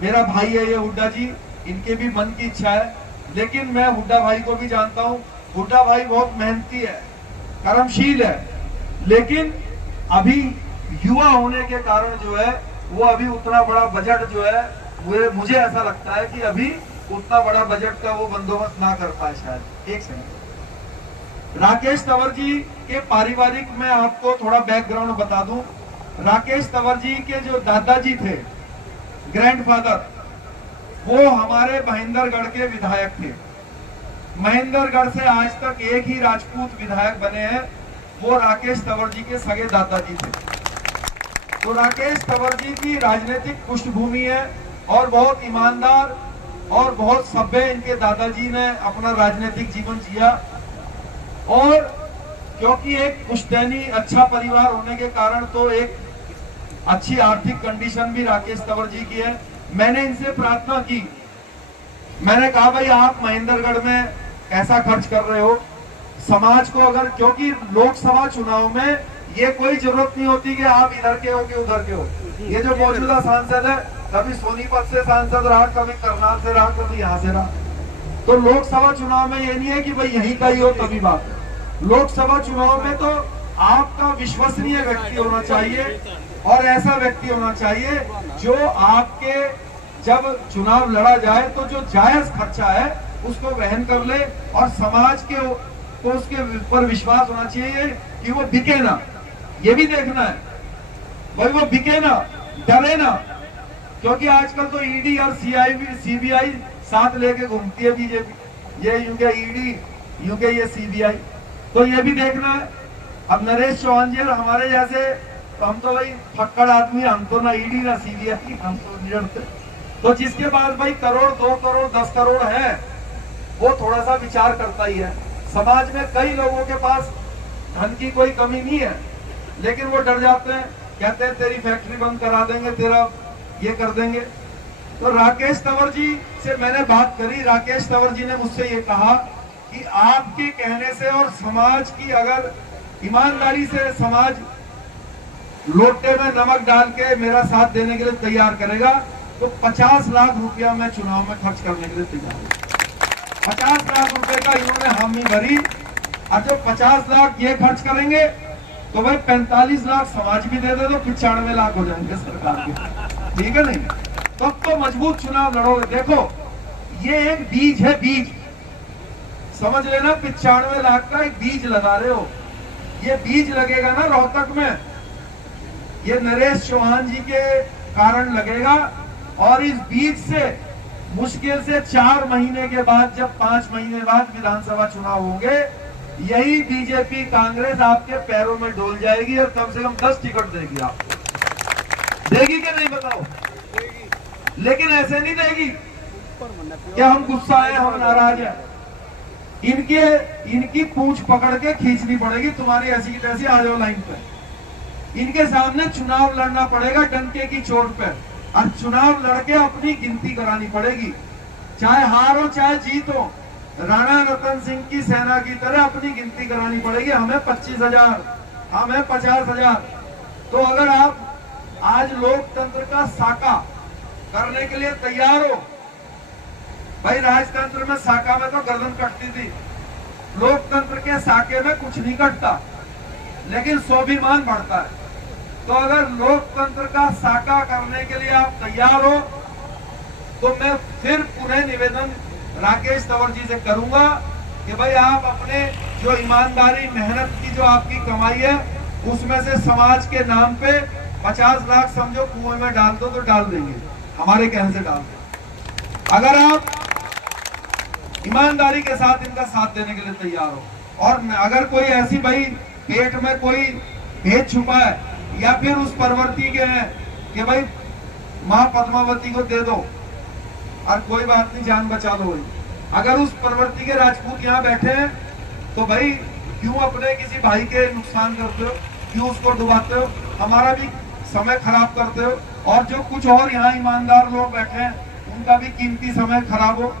मेरा भाई है ये हुड्डा जी, इनके भी मन की इच्छा है। लेकिन मैं हुड्डा भाई को भी जानता हूँ, हुड्डा भाई बहुत मेहनती है, कर्मशील है, लेकिन अभी युवा होने के कारण जो है वो अभी उतना बड़ा बजट जो है, मुझे ऐसा लगता है कि अभी उतना बड़ा बजट का वो बंदोबस्त ना कर पाए शायद। एक सेकंड, राकेश तंवर जी के पारिवारिक में आपको थोड़ा बैकग्राउंड बता दूं। राकेश तंवर जी के जो दादाजी थे, ग्रैंडफादर, वो हमारे महेंद्रगढ़ के विधायक थे। महेंद्रगढ़ से आज तक एक ही राजपूत विधायक बने हैं, वो राकेश तंवर जी के सगे दादाजी थे। तो राकेश तंवर जी की राजनीतिक पृष्ठभूमि है और बहुत ईमानदार और बहुत सभ्य इनके दादाजी ने अपना राजनीतिक जीवन जिया। और क्योंकि एक पुश्तैनी अच्छा परिवार होने के कारण तो एक अच्छी आर्थिक कंडीशन भी राकेश तंवर जी की है। मैंने इनसे प्रार्थना की, मैंने कहा भाई आप महेंद्रगढ़ में ऐसा खर्च कर रहे हो, समाज को अगर, क्योंकि लोकसभा चुनाव में ये कोई जरूरत नहीं होती कि आप इधर के हो कि उधर के हो। ये जो मौजूदा सांसद है, कभी सोनीपत से सांसद रहा, कभी करनाल से रहा, कभी यहाँ से रहा। तो लोकसभा चुनाव में ये नहीं है कि भाई यहीं का ही हो तभी बात। लोकसभा चुनाव में तो आपका विश्वसनीय व्यक्ति होना चाहिए और ऐसा व्यक्ति होना चाहिए जो आपके जब चुनाव लड़ा जाए तो जो जायज खर्चा है उसको वहन कर ले, और समाज के को उसके ऊपर विश्वास होना चाहिए कि वो बिके ना। ये भी देखना है भाई, वो बिके ना, डरे ना, क्योंकि आजकल तो ईडी और सीबीआई साथ लेके घूमती है बीजेपी, ये यूं के ईडी यूं के ये सीबीआई, तो ये भी देखना है। अब नरेश चौहान जी और हमारे जैसे, तो हम तो भाई फक्कड़ आदमी, हम तो ना ईडी ना सीबीआई, हम तो नहीं डरते। तो जिसके पास भाई करोड़, 2 करोड़, 10 करोड़ है, वो थोड़ा सा विचार करता ही है। समाज में कई लोगों के पास धन की कोई कमी नहीं है, लेकिन वो डर जाते हैं, कहते हैं तेरी फैक्ट्री बंद करा देंगे, तेरा ये कर देंगे। तो राकेश तंवर जी से मैंने बात करी, राकेश तंवर जी ने मुझसे ये कहा कि आपके कहने से और समाज की अगर ईमानदारी से समाज लोटे में नमक डाल के मेरा साथ देने के लिए तैयार करेगा, तो 50 लाख रुपया मैं चुनाव में खर्च करने के लिए तैयार हूं। 50 लाख रुपए का इन्होंने हामी भरी, और जो 50 लाख ये खर्च करेंगे तो भाई 45 लाख समाज भी दे दे तो 95 लाख हो जाएंगे सरकार के, ठीक है नहीं? तब तो मजबूत चुनाव लड़ोगे। देखो ये एक बीज है, बीज समझ लेना, 95 लाख का एक बीज लगा रहे हो। ये बीज लगेगा ना रोहतक में, ये नरेश चौहान जी के कारण लगेगा, और इस बीज से मुश्किल से 4 महीने के बाद, जब 5 महीने बाद विधानसभा चुनाव होंगे, यही बीजेपी कांग्रेस आपके पैरों में डोल जाएगी और कम से कम 10 टिकट देगी। आप देगी कि नहीं बताओ? लेकिन ऐसे नहीं देगी कि हम गुस्सा है, हम नाराज है। इनकी पूंछ पकड़ के खींचनी पड़ेगी, तुम्हारी ऐसी की तैसी आ जाओ लाइन पे। इनके सामने चुनाव लड़ना पड़ेगा डंके की चोट पर, और चुनाव लड़के अपनी गिनती करानी पड़ेगी, चाहे हार हो चाहे जीत हो। राणा रतन सिंह की सेना की तरह अपनी गिनती करानी पड़ेगी। हमें 25,000, हमें 50,000। तो अगर आप आज लोकतंत्र का साका करने के लिए तैयार हो, भाई राजतंत्र में साका में तो गर्दन कटती थी, लोकतंत्र के साके में कुछ नहीं कटता, लेकिन स्वाभिमान बढ़ता है। तो अगर लोकतंत्र का साका करने के लिए आप तैयार हो, तो मैं फिर पुनः निवेदन राकेश तंवर जी से करूंगा कि भाई आप अपने जो ईमानदारी मेहनत की जो आपकी कमाई है, उसमें से समाज के नाम पे 50 लाख समझो कुएं में डाल दो, तो डाल देंगे, हमारे कहने से डाल दो। अगर आप ईमानदारी के साथ इनका साथ देने के लिए तैयार हो, और अगर कोई ऐसी भाई पेट में कोई भेद छुपा है, या फिर उस परवर्ती के हैं कि भाई माँ पद्मावती को दे दो और कोई बात नहीं जान बचा लो, अगर उस परवर्ती के राजपूत यहाँ बैठे हैं, तो भाई क्यों अपने किसी भाई के नुकसान करते हो, क्यों उसको डुबाते हो, हमारा भी समय खराब करते हो, और जो कुछ और यहाँ ईमानदार लोग बैठे हैं उनका भी कीमती समय खराब हो।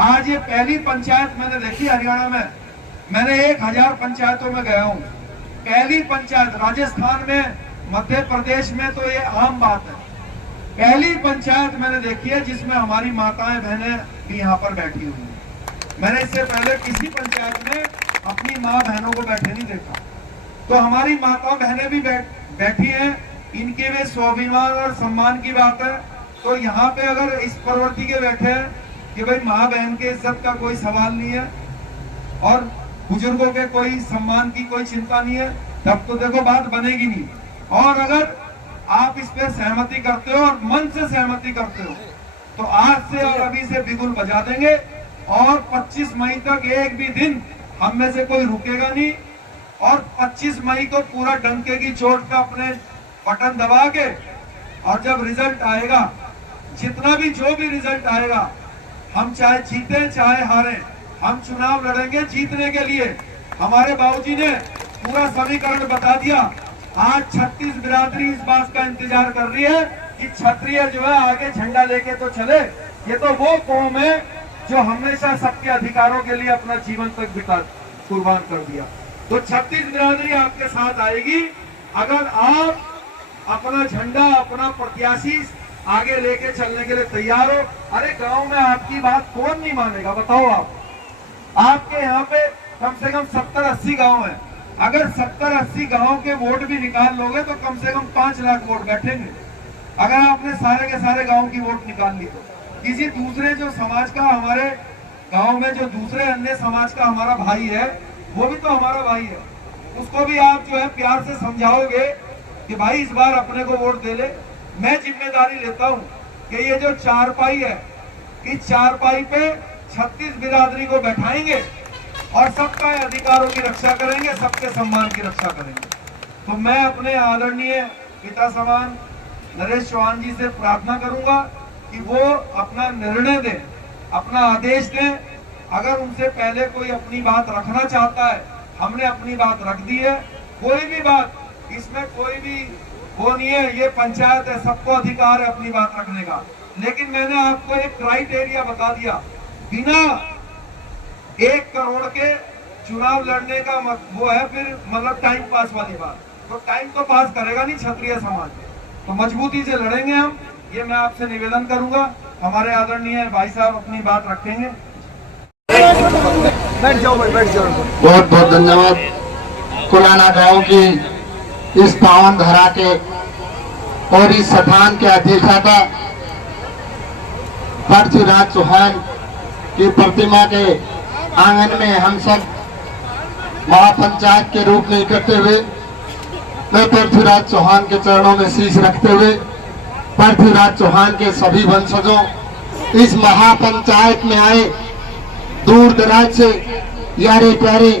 आज ये पहली पंचायत मैंने देखी हरियाणा में, मैंने 1000 पंचायतों में गया हूँ, पहली पंचायत राजस्थान में, मध्य प्रदेश में तो ये आम बात है, पहली पंचायत मैंने देखी है जिसमें हमारी माताएं बहनें भी यहाँ पर बैठी हुई हैं। मैंने इससे पहले किसी पंचायत में अपनी माँ बहनों को बैठे नहीं देखा। तो हमारी माता बहनें भी बैठी हैं, इनके में स्वाभिमान और सम्मान की बात है। तो यहाँ पे अगर इस प्रवृत्ति के बैठे हैं कि भाई माँ बहन के इज्जत का कोई सवाल नहीं है और बुजुर्गों के कोई सम्मान की कोई चिंता नहीं है, तब तो देखो बात बनेगी नहीं। और अगर आप इस पे सहमति करते हो और मन से सहमति करते हो, तो आज से और अभी से बिगुल बजा देंगे, और 25 मई तक एक भी दिन हम में से कोई रुकेगा नहीं, और 25 मई को पूरा डंके की चोट पे अपने बटन दबा के, और जब रिजल्ट आएगा, जितना भी जो भी रिजल्ट आएगा, हम चाहे जीते चाहे हारे, हम चुनाव लड़ेंगे जीतने के लिए। हमारे बाबूजी ने पूरा समीकरण बता दिया। आज 36 बिरादरी इस बात का इंतजार कर रही है कि क्षत्रिय जो है आगे झंडा लेके तो चले। ये तो वो कौम है जो हमेशा सबके अधिकारों के लिए अपना जीवन तक कुर्बान कर दिया। तो 36 बिरादरी आपके साथ आएगी अगर आप अपना झंडा, अपना प्रत्याशी आगे लेके चलने के लिए तैयार हो। अरे गांव में आपकी बात कौन नहीं मानेगा, बताओ आप। आपके यहाँ पे कम से कम 70-80 गांव हैं। अगर 70-80 गांव के वोट भी निकाल लोगे तो कम से कम 5 लाख वोट बैठेंगे। अगर आपने सारे के सारे गांव की वोट निकाल ली तो किसी दूसरे जो समाज का, हमारे गांव में जो दूसरे अन्य समाज का हमारा भाई है, वो भी तो हमारा भाई है, उसको भी आप जो है प्यार से समझाओगे कि भाई इस बार अपने को वोट दे ले। मैं जिम्मेदारी लेता हूँ कि ये जो चारपाई है, इस चारपाई पे 36 बिरादरी को बैठाएंगे और सबका अधिकारों की रक्षा करेंगे, सबके सम्मान की रक्षा करेंगे। तो मैं अपने आदरणीय पिता समान नरेश चौहान जी से प्रार्थना करूंगा कि वो अपना निर्णय दें, अपना आदेश दें। अगर उनसे पहले कोई अपनी बात रखना चाहता है, हमने अपनी बात रख दी है। कोई भी बात, इसमें कोई भी वो नहीं है, ये पंचायत है, सबको अधिकार है अपनी बात रखने का। लेकिन मैंने आपको एक क्राइटेरिया बता दिया, बिना 1 करोड़ के चुनाव लड़ने का वो है, फिर मतलब टाइम पास वाली बात। तो टाइम तो पास करेगा नहीं क्षत्रिय समाज, तो मजबूती से लड़ेंगे हम। ये मैं आपसे निवेदन करूंगा। हमारे आदरणीय भाई साहब अपनी बात रखेंगे। बहुत बहुत धन्यवाद। कुलाना गांव की इस पावन धरा के और इस स्थान के अधिष्ठाता पृथ्वीराज चौहान की प्रतिमा के आंगन में हम सब महापंचायत के रूप में इकट्ठे हुए, मैं पृथ्वीराज चौहान के चरणों में शीश रखते हुए पृथ्वीराज चौहान के सभी वंशजों, इस महापंचायत में आए दूर दराज से यारे प्यारे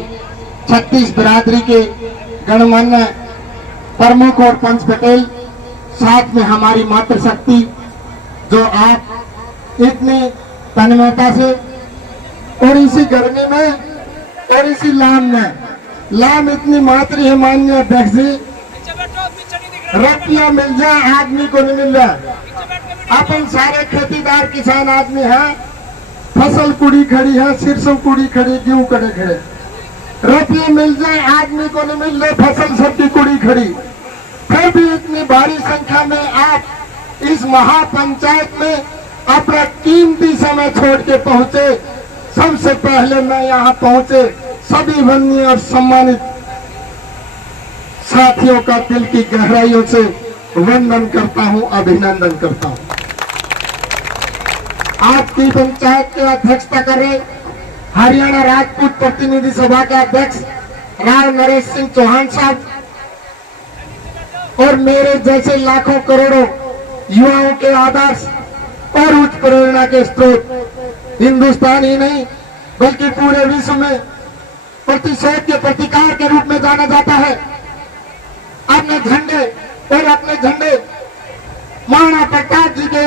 36 बिरादरी के गणमान्य प्रमुख और पंच पटेल, साथ में हमारी मातृशक्ति जो आप इतनी तन्मयता से और इसी गर्मी में और इसी लाम में, लाम इतनी मातृ है माननीय अध्यक्ष जी, रुपया मिल जाए आदमी को नहीं मिल रहा। अपन सारे खेतीदार किसान आदमी हैं, फसल कुड़ी खड़ी है, सिरसों कुड़ी खड़ी, गेहूं कड़े खड़े, रुपये मिल जाए आदमी को नहीं मिल रहे, फसल सबकी कुड़ी खड़ी। फिर भी इतनी भारी संख्या में आप इस महापंचायत में अपना कीमती समय छोड़ के पहुंचे। सबसे पहले मैं यहाँ पहुंचे सभी वन्य और सम्मानित साथियों का दिल की गहराइयों से वंदन करता हूं, अभिनंदन करता हूं। आपकी पंचायत की अध्यक्षता कर रहे हरियाणा राजपूत प्रतिनिधि सभा के अध्यक्ष राव नरेश सिंह चौहान साहब और मेरे जैसे लाखों करोड़ों युवाओं के आदर्श और उच्च प्रेरणा के स्रोत हिंदुस्तान ही नहीं बल्कि पूरे विश्व में प्रतिशोध के प्रतिकार के रूप में जाना जाता है। अपने झंडे और अपने झंडे महाराणा प्रताप जी के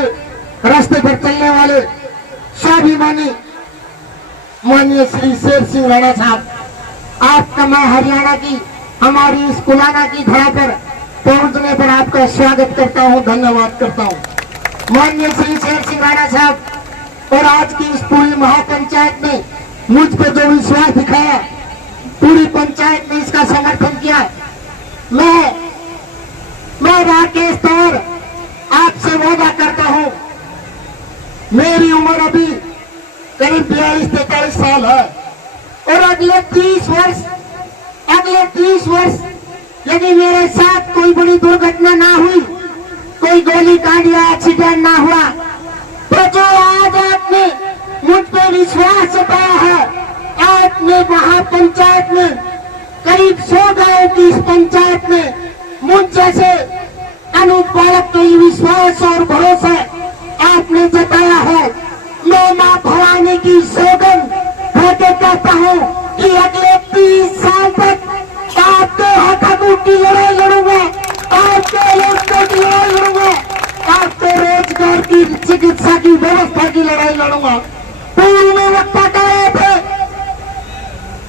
रास्ते पर चलने वाले स्वाभिमानी माननीय श्री शेर सिंह राणा साहब, आपका मैं हरियाणा की हमारी इस कुलाना की धरा पर पहुंचने पर आपका स्वागत करता हूं, धन्यवाद करता हूं। माननीय श्री शेर सिंह राणा साहब और आज की इस पूरी महापंचायत में मुझ पे जो विश्वास दिखाया, पूरी पंचायत ने इसका समर्थन किया। मैं राकेश तौर आपसे वादा करता हूं, मेरी उम्र अभी करीब 42-43 साल है और अगले 30 वर्ष यदि मेरे साथ कोई बड़ी दुर्घटना ना हुई, कोई गोली कांड या एक्सीडेंट ना हुआ, तो जो आज आपने मुझ पे विश्वास जताया है, आपने महापंचायत में करीब 100 गांवों की इस पंचायत में मुझ जैसे अनुज बालक के विश्वास और भरोसा आपने जताया है। मैं मां भवानी की सौगंध खाके कहता हूं कि अगले 30 साल तक आपके हकों की लड़ाई लड़ूंगा, आपके रोजगार की लड़ाई लड़ूंगा, आपके रोजगार की चिकित्सा की व्यवस्था की लड़ाई लड़ूंगा। पूर्व में वक्ता कह रहे थे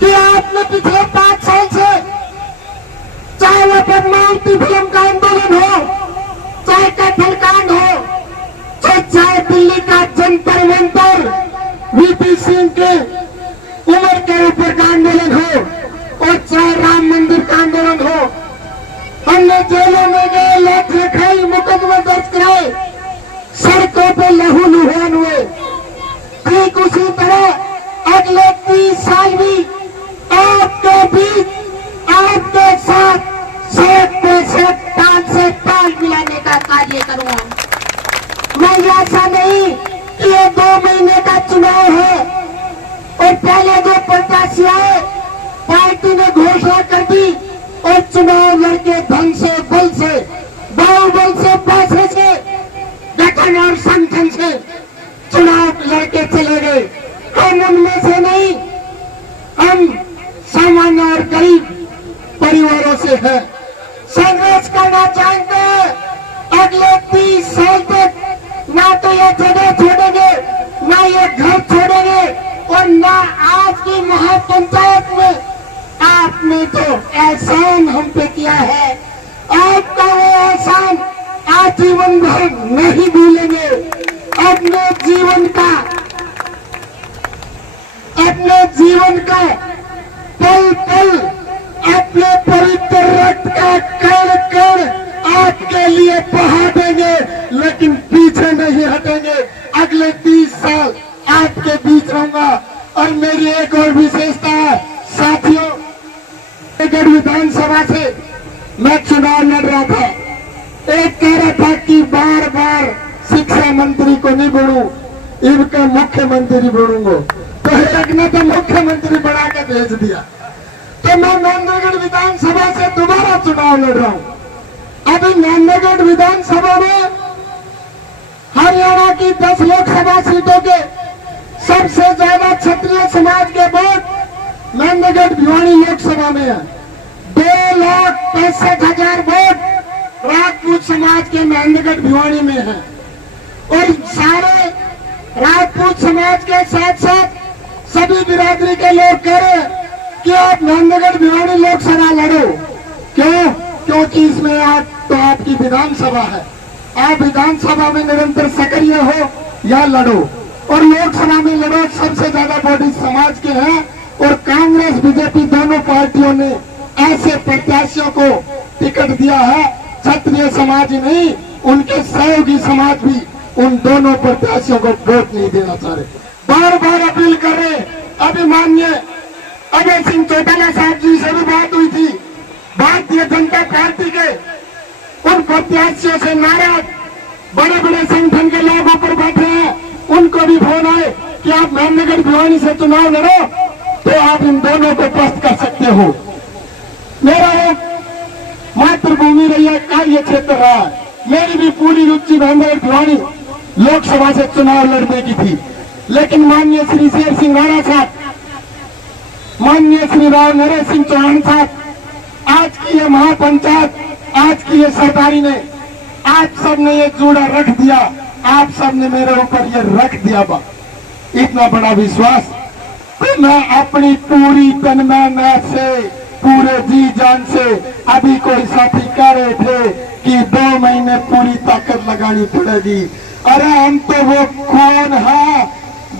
कि आपने पिछले 5 साल से चाहे वो पद्मावती फिल्म का आंदोलन हो, चाहे कैथल कांड हो, चाहे दिल्ली का जंतर मंतर वीपी सिंह के उम्र के ऊपर का आंदोलन हो और चाहे राम मंदिर का आंदोलन हो, हमने जेलों में गए, लाठ रखाई, मुकदमा दर्ज कराए, सड़कों पे लहू लुहान हुए। ठीक उसी तरह अगले 30 साल भी आपके बीच, आपके साथ सड़क पे से ताल मिलाने का कार्य करूंगा। मैं ऐसा नहीं कि ये 2 महीने का चुनाव है और पहले जो प्रत्याशी आए पार्टी ने घोषणा कर दी और चुनाव लड़के धन से, बल से, बाहुबल से, पैसे से, गठन और संगठन से चुनाव लड़के चले गए। हम उनमें से नहीं, हम सामान्य और गरीब परिवारों से हैं, संघर्ष करना चाहते हैं। अगले 30 साल तक ना तो ये जगह छोड़ेंगे, ना ये घर छोड़ेंगे और ना आज की महापंचायत में आपने जो एहसान हम पे किया है, आपका वो एहसान आजीवन भर नहीं भूलेंगे। अपने जीवन का पल पल अपने पवित्र रक्त का कण कण आपके लिए बहा देंगे, लेकिन पीछे नहीं हटेंगे। अगले 30 साल आपके बीच रहूंगा। और मेरी एक और विशेषता है साथियों, नगर विधानसभा से मैं चुनाव लड़ रहा था, एक कह रहा था कि बार बार शिक्षा मंत्री को नहीं बढ़ू, इनका मुख्यमंत्री बढ़ूंगा, तो एक ने तो मुख्यमंत्री बना के भेज दिया। तो मैं नंदगढ़ विधानसभा से दोबारा चुनाव लड़ रहा हूं। अभी नंदगढ़ विधानसभा में हरियाणा की 10 लोकसभा सीटों के सबसे ज्यादा क्षत्रिय समाज के वोट नंदगढ़ भिवानी लोकसभा में है। 2,65,000 वोट राजपूत समाज के नंदगढ़ भिवानी में है और सारे राजपूत समाज के साथ साथ सभी बिरादरी के लोग कह रहे हैं कि आप नंदगढ़ भिवानी लोकसभा लड़ो। क्यों? क्योंकि इसमें आप तो आपकी विधानसभा है। आप विधानसभा में निरंतर सक्रिय हो या लड़ो, और लोकसभा में लड़ो। सबसे ज्यादा बॉडी समाज के हैं, और कांग्रेस बीजेपी दोनों पार्टियों ने ऐसे प्रत्याशियों को टिकट दिया है, क्षत्रिय समाज ही नहीं, उनके सहयोगी समाज भी उन दोनों प्रत्याशियों को वोट नहीं देना चाह रहे। बार बार अपील कर रहे। अभी माननीय अजय सिंह चौटाला साहब जी से भी बात हुई थी। भारतीय जनता पार्टी के उन प्रत्याशियों से नाराज बड़े बड़े संगठन के लोग ऊपर बैठे हैं, उनको भी फोन आए कि आप मेहनगर भिवानी से चुनाव लड़ो तो आप इन दोनों को पस्त कर सकते हो। मेरा एक मातृभूमि रही है, कार्य क्षेत्र रहा है। मेरी भी पूरी रुचि मेहनगर भिवानी लोकसभा से चुनाव लड़ने की थी, लेकिन माननीय श्री शेर सिंह राणा साहब, माननीय श्री राव नरेश सिंह चौहान साहब, आज की ये महापंचायत, आज की ये सरदारी ने आप सब ने ये जूड़ा रख दिया, आप सब ने मेरे ऊपर ये रख दिया बा इतना बड़ा विश्वास। तो मैं अपनी पूरी तन्मय से, पूरे जी जान से, अभी कोई साथी कह रहे थे कि 2 महीने पूरी ताकत लगानी पड़ेगी। अरे हम तो वो कौन है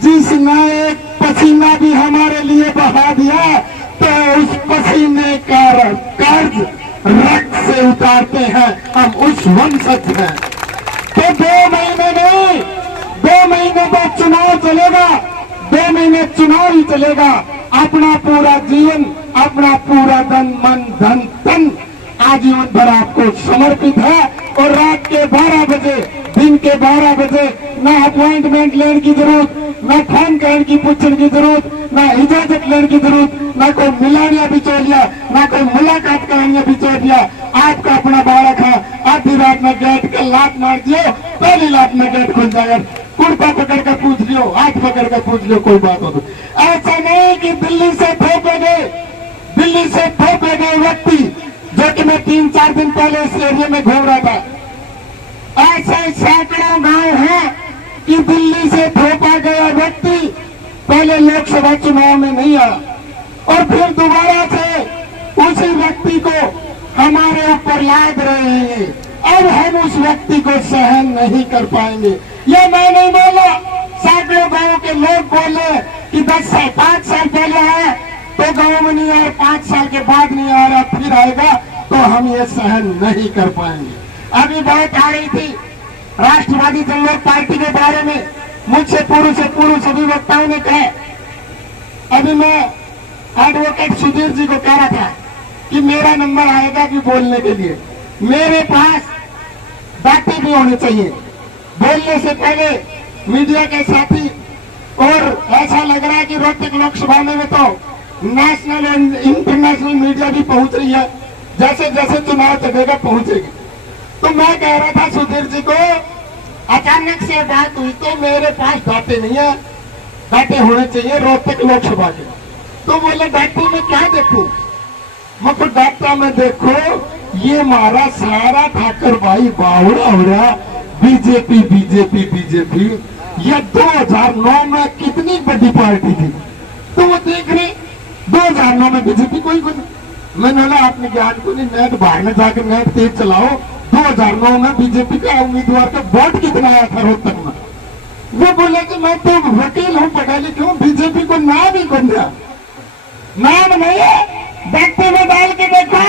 जिसने एक पसीना भी हमारे लिए बहा दिया, तो उस पसीने का कर्ज रक्त से उतारते हैं, हम उस वंशज हैं। तो 2 महीने नहीं, 2 महीने तो चुनाव चलेगा, 2 महीने चुनाव ही चलेगा। अपना पूरा जीवन, अपना पूरा मन धन तन आजीवन भर आपको समर्पित है। और रात के 12 बजे, दिन के 12 बजे ना अपॉइंटमेंट लेने की जरूरत, ना फोन करने की पूछने की जरूरत, ना इजाजत लेने की जरूरत, ना कोई मिलानिया बिचौलिया, ना कोई मुलाकात करानिया बिचौलिया। आपका अपना बालक है, आधी रात में गेट का लात मार दियो, पहली लात में गेट खुल जाएगा। कुर्ता पकड़ कर पूछ लियो, हाथ पकड़ कर पूछ लियो, कोई बात हो तो। ऐसा नहीं कि दिल्ली से थोपे गए व्यक्ति, जो कि मैं 3-4 दिन पहले इस एरिया में घूम रहा था, ऐसे सैकड़ों गांव हैं कि दिल्ली से थोपा गया व्यक्ति पहले लोकसभा चुनाव में नहीं आया, और फिर दोबारा से उसी व्यक्ति को हमारे ऊपर लाद रहे हैं। अब हम उस व्यक्ति को सहन नहीं कर पाएंगे। ये मैं नहीं बोला, सैकड़ों गांव के लोग बोले कि 5 साल पहले है तो गांव में नहीं आया, 5 साल के बाद नहीं आ रहा, फिर आएगा, तो हम ये सहन नहीं कर पाएंगे। अभी बात आ रही थी राष्ट्रवादी जनलोक पार्टी के बारे में, मुझसे पूर्व सभी वक्ताओं ने कहा। अभी मैं एडवोकेट सुधीर जी को कह रहा था कि मेरा नंबर आएगा कि बोलने के लिए, मेरे पास बातें भी होनी चाहिए बोलने से पहले। मीडिया के साथी, और ऐसा लग रहा है कि रोहतक लोकसभा में तो नेशनल एंड इंटरनेशनल मीडिया भी पहुंच रही है, जैसे जैसे चुनाव चलेगा पहुंचेगी। तो मैं कह रहा था सुधीर जी को, अचानक से बात हुई तो मेरे पास बातें नहीं है, बातें होने चाहिए रोहतक लोकसभा के। तो बोले डाटा में क्या देखूं? मतलब डाटा में देखो, ये हमारा सारा ठाकर भाई बावड़ा हो रहा, बीजेपी बीजेपी बीजेपी। ये 2009 में कितनी बड़ी पार्टी थी, तो वो देख रहे 2009 में बीजेपी कोई मैंने बोला आपने ज्ञान को नहीं, नेट बाहर में जाकर नेट तेज चलाओ। 2009 में बीजेपी का उम्मीदवार का वोट कितना आया था रोहतक में? वो बोले कि मैं तो वकील हूँ, पढ़ा लिखा हूँ, बीजेपी को नाम ही कौन दिया? नाम नहीं है, व्यक्ति में डाल के देखो।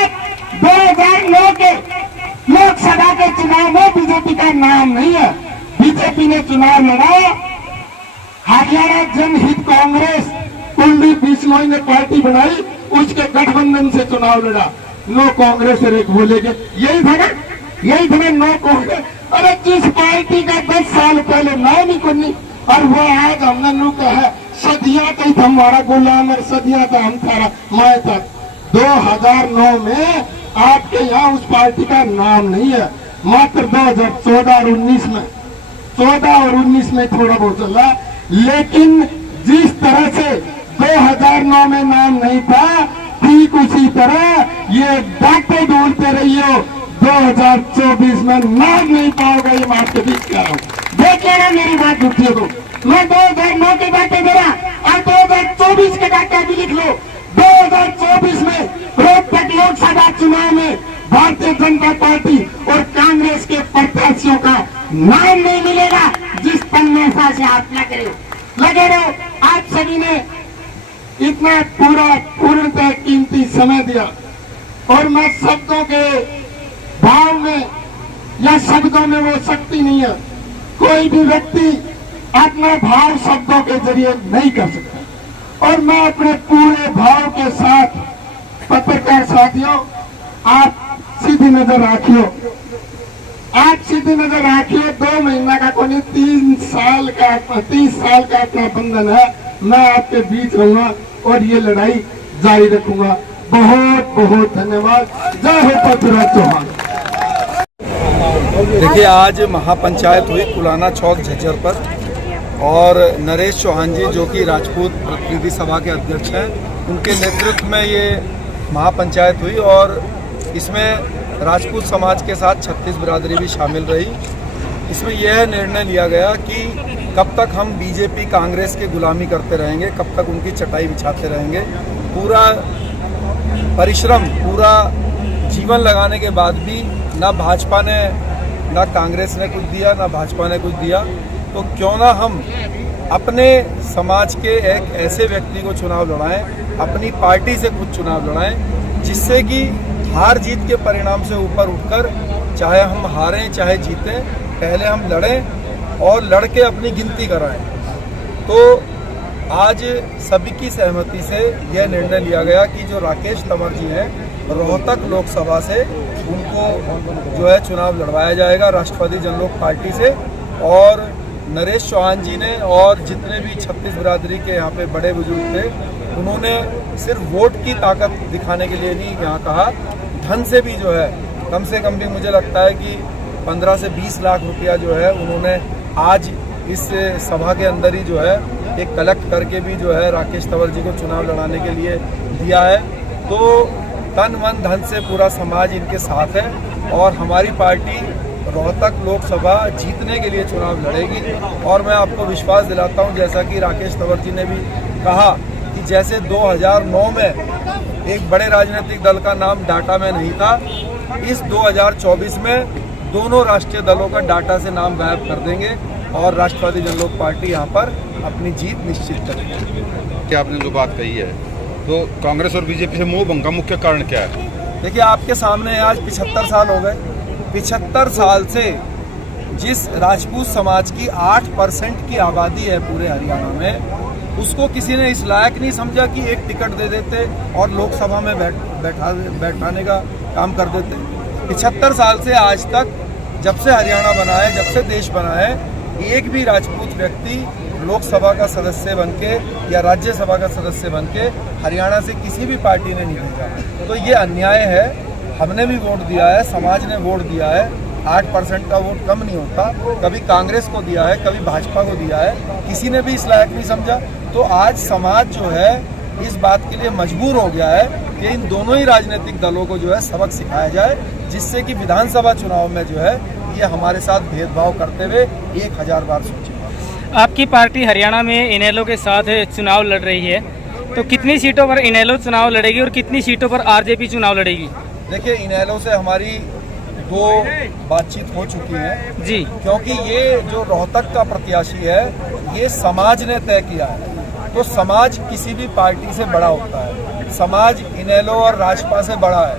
2009 के लोकसभा के चुनाव में बीजेपी का नाम नहीं है। बीजेपी ने चुनाव लड़ा, हरियाणा जनहित कांग्रेस कुलदीप बिश्नोई ने पार्टी बनाई, उसके गठबंधन से चुनाव लड़ा। नो कांग्रेस एक बोलेगे, यही था ना, यही था नो कांग्रेस। अरे जिस पार्टी का 10 साल पहले नाम ही कोई नहीं, और वो आज हमने नु कहा सदियां तक हमारा गुलाम और सदियां तक हम थारा मैं तक। 2009 में आपके यहाँ उस पार्टी का नाम नहीं है। मात्र 2014 और 19 में, 14 और 19 में थोड़ा बहुत चला, लेकिन जिस तरह से 2009 में नाम नहीं था, ठीक उसी तरह ये बातें ढूंढते रहिए, 2024 में नाम नहीं पाओगे। ये मैं आपके बीच कह रहा हूँ, देख लेना मेरी बात उठिए तो। मैं 2009 की बातें दे रहा, और 2024 के डाटा भी लिख लो। 2024 में रोहतक लोकसभा चुनाव में भारतीय जनता पार्टी और कांग्रेस के प्रत्याशियों का नाम नहीं मिलेगा जिस तन्मयता से आप लगे रहो। आप सभी ने इतना पूर्णतः कीमती समय दिया और मैं शब्दों के भाव में या शब्दों में वो शक्ति नहीं है, कोई भी व्यक्ति अपना भाव शब्दों के जरिए नहीं कर सकता। और मैं अपने पूरे भाव के साथ पत्रकार साथियों, आप सीधी नजर रखियो, आप सीधी नजर रखियो। 2 महीना का कोई 30 साल का अपना बंधन है। मैं आपके बीच रहूंगा और ये लड़ाई जारी रखूंगा। बहुत बहुत धन्यवाद। जय हो पृथ्वीराज चौहान। देखिए, आज महापंचायत हुई कुलाना चौक झज्जर पर और नरेश चौहान जी जो कि राजपूत प्रतिनिधि सभा के अध्यक्ष हैं, उनके नेतृत्व में ये महापंचायत हुई और इसमें राजपूत समाज के साथ 36 बिरादरी भी शामिल रही। इसमें यह निर्णय लिया गया कि कब तक हम बीजेपी कांग्रेस की गुलामी करते रहेंगे, कब तक उनकी चटाई बिछाते रहेंगे। पूरा परिश्रम, पूरा जीवन लगाने के बाद भी ना भाजपा ने, ना कांग्रेस ने कुछ दिया, ना भाजपा ने कुछ दिया। तो क्यों ना हम अपने समाज के एक ऐसे व्यक्ति को चुनाव लड़ाएं, अपनी पार्टी से खुद चुनाव लड़ाएं, जिससे कि हार जीत के परिणाम से ऊपर उठकर चाहे हम हारें चाहे जीतें, पहले हम लड़ें और लड़के अपनी गिनती कराएं। तो आज सभी की सहमति से यह निर्णय लिया गया कि जो राकेश तंवर जी हैं रोहतक लोकसभा से, उनको जो है चुनाव लड़वाया जाएगा राष्ट्रवादी जनलोक पार्टी से। और नरेश चौहान जी ने और जितने भी 36 बिरादरी के यहाँ पे बड़े बुजुर्ग थे, उन्होंने सिर्फ वोट की ताकत दिखाने के लिए नहीं यहाँ कहा, धन से भी जो है कम से कम भी मुझे लगता है कि 15 से 20 लाख रुपया जो है उन्होंने आज इस सभा के अंदर ही जो है एक कलेक्ट करके भी जो है राकेश तंवर जी को चुनाव लड़ाने के लिए दिया है। तो तन मन धन से पूरा समाज इनके साथ है और हमारी पार्टी रोहतक लोकसभा जीतने के लिए चुनाव लड़ेगी। और मैं आपको विश्वास दिलाता हूं, जैसा कि राकेश तंवर जी ने भी कहा कि जैसे 2009 में एक बड़े राजनीतिक दल का नाम डाटा में नहीं था, इस 2024 में दोनों राष्ट्रीय दलों का डाटा से नाम गायब कर देंगे और राष्ट्रवादी जनलोक पार्टी यहाँ पर अपनी जीत निश्चित करेगी। क्या आपने जो बात कही है, तो कांग्रेस और बीजेपी से मोह भंग का मुख्य कारण क्या है? देखिए, आपके सामने आज 75 साल हो गए। 75 साल से जिस राजपूत समाज की 8% की आबादी है पूरे हरियाणा में, उसको किसी ने इस लायक नहीं समझा कि एक टिकट दे देते और लोकसभा में बैठाने का काम कर देते। 75 साल से आज तक, जब से हरियाणा बना है, जब से देश बना है, एक भी राजपूत व्यक्ति लोकसभा का सदस्य बनके या राज्यसभा का सदस्य बनके हरियाणा से किसी भी पार्टी ने नहीं भेजा। तो ये अन्याय है। हमने भी वोट दिया है, समाज ने वोट दिया है। 8% का वोट कम नहीं होता। कभी कांग्रेस को दिया है, कभी भाजपा को दिया है, किसी ने भी इस लायक नहीं समझा। तो आज समाज जो है इस बात के लिए मजबूर हो गया है कि इन दोनों ही राजनीतिक दलों को जो है सबक सिखाया जाए, जिससे कि विधानसभा चुनाव में जो है ये हमारे साथ भेदभाव करते हुए 1000 बार सोचे। आपकी पार्टी हरियाणा में इनेलो के साथ चुनाव लड़ रही है, तो कितनी सीटों पर इनेलो चुनाव लड़ेगी और कितनी सीटों पर आरजेपी चुनाव लड़ेगी? देखिए, इनेलो से हमारी 2 बातचीत हो चुकी है जी, क्योंकि ये जो रोहतक का प्रत्याशी है ये समाज ने तय किया है। तो समाज किसी भी पार्टी से बड़ा होता है, समाज इनेलो और राजपा से बड़ा है,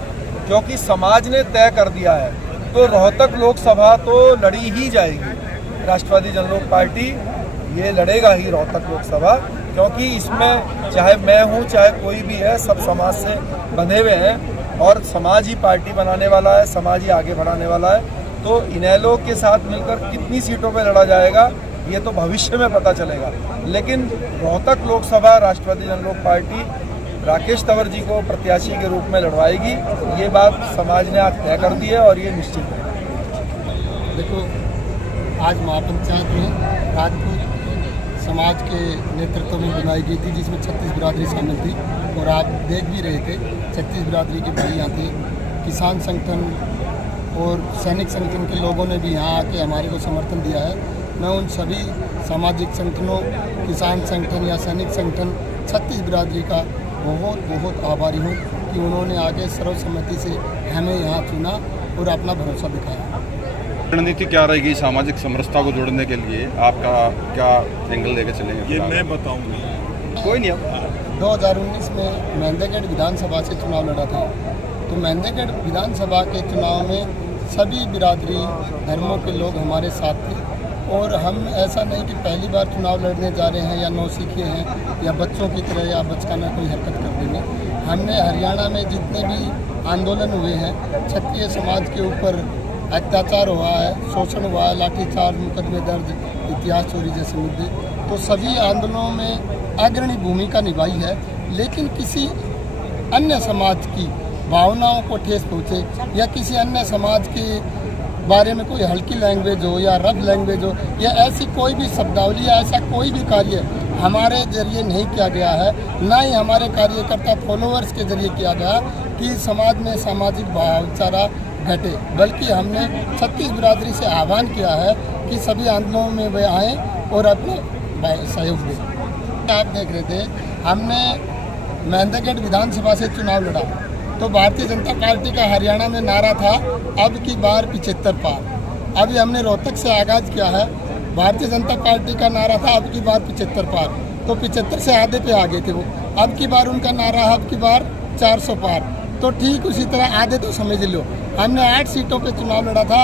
क्योंकि समाज ने तय कर दिया है। तो रोहतक लोकसभा तो लड़ी ही जाएगी। राष्ट्रवादी जनलोक पार्टी ये लड़ेगा ही रोहतक लोकसभा, क्योंकि इसमें चाहे मैं हूँ चाहे कोई भी है, सब समाज से बंधे हुए हैं और समाज ही पार्टी बनाने वाला है, समाज ही आगे बढ़ाने वाला है। तो इनेलो के साथ मिलकर कितनी सीटों पर लड़ा जाएगा ये तो भविष्य में पता चलेगा, लेकिन रोहतक लोकसभा राष्ट्रवादी जनलोक पार्टी राकेश तंवर जी को प्रत्याशी के रूप में लड़वाएगी। ये बात समाज ने आज तय कर दी है और ये निश्चित है। देखो, आज महापंचायत में राजपूत समाज के नेतृत्व में बनाई गई थी, जिसमें 36 बिरादरी शामिल थी और आप देख भी रहे थे 36 बिरादरी की भाइयाँ थी। किसान संगठन और सैनिक संगठन के लोगों ने भी यहाँ आके हमारे को समर्थन दिया है। मैं उन सभी सामाजिक संगठनों, किसान संगठन या सैनिक संगठन 36 बिरादरी का बहुत बहुत आभारी हूँ कि कि उन्होंने आगे सर्वसम्मति से हमें यहाँ चुना और अपना भरोसा दिखाया। रणनीति क्या रहेगी सामाजिक समरसता को जोड़ने के लिए? आपका क्या एंगल लेके चलेंगे? ये मैं बताऊंगा। कोई नहीं। अब 2019 में मेंदीगढ़ विधानसभा से चुनाव लड़ा था, तो मेंदीगढ़ विधानसभा के चुनाव में सभी बिरादरी धर्मों के लोग हमारे साथ थे और हम ऐसा नहीं कि पहली बार चुनाव लड़ने जा रहे हैं या नौसिखे हैं या बच्चों की तरह या बचकाना कोई हरकत कर देंगे। हमने हरियाणा में जितने भी आंदोलन हुए हैं, क्षत्रिय समाज के ऊपर अत्याचार हुआ है, शोषण हुआ है, लाठीचार्ज, मुकदमे दर्ज, इतिहास चोरी जैसे मुद्दे, तो सभी आंदोलनों में अग्रणी भूमिका निभाई है। लेकिन किसी अन्य समाज की भावनाओं को ठेस पहुँचे या किसी अन्य समाज के बारे में कोई हल्की लैंग्वेज हो या रफ लैंग्वेज हो या ऐसी कोई भी शब्दावली या ऐसा कोई भी कार्य हमारे जरिए नहीं किया गया है, ना ही हमारे कार्यकर्ता फॉलोअर्स के जरिए किया गया कि समाज में सामाजिक भाईचारा घटे, बल्कि हमने 36 बिरादरी से आह्वान किया है कि सभी आंदोलनों में वे आएँ और अपने सहयोग दें। आप देख रहे थे, हमने मेंदीगढ़ विधानसभा से चुनाव लड़ा तो भारतीय जनता पार्टी का हरियाणा में नारा था, अब की बार 75 पार। अभी हमने रोहतक से आगाज़ किया है, भारतीय जनता पार्टी का नारा था अब की बार 75 पार, तो 75 से आधे पे आ गए थे वो। अब की बार उनका नारा है अब की बार 400 पार, तो ठीक उसी तरह आधे तो समझ लो। हमने 8 सीटों पे चुनाव लड़ा था,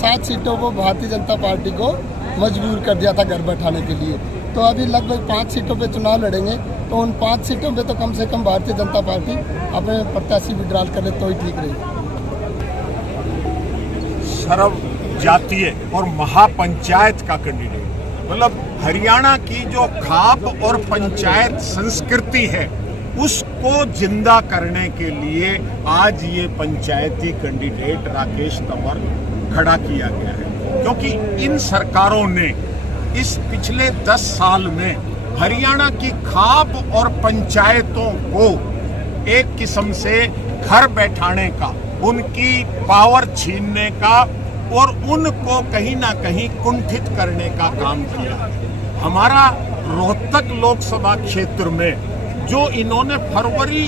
7 सीटों को भारतीय जनता पार्टी को मजबूर कर दिया था घर बैठाने के लिए। तो अभी लगभग 5 सीटों पे चुनाव लड़ेंगे, तो उन 5 सीटों पे तो कम से कम भारतीय जनता पार्टी अपने प्रत्याशी विड्रॉल करे तो ही ठीक रहेगी। सर्व जातीय और महापंचायत का कैंडिडेट, मतलब हरियाणा की जो खाप और पंचायत संस्कृति है उसको जिंदा करने के लिए आज ये पंचायती कैंडिडेट राकेश तंवर खड़ा किया गया है। क्योंकि इन सरकारों ने इस पिछले 10 साल में हरियाणा की खाप और पंचायतों को एक किस्म से घर बैठाने का, उनकी पावर छीनने का और उनको कहीं ना कहीं कुंठित करने का काम किया। हमारा रोहतक लोकसभा क्षेत्र में जो इन्होंने फरवरी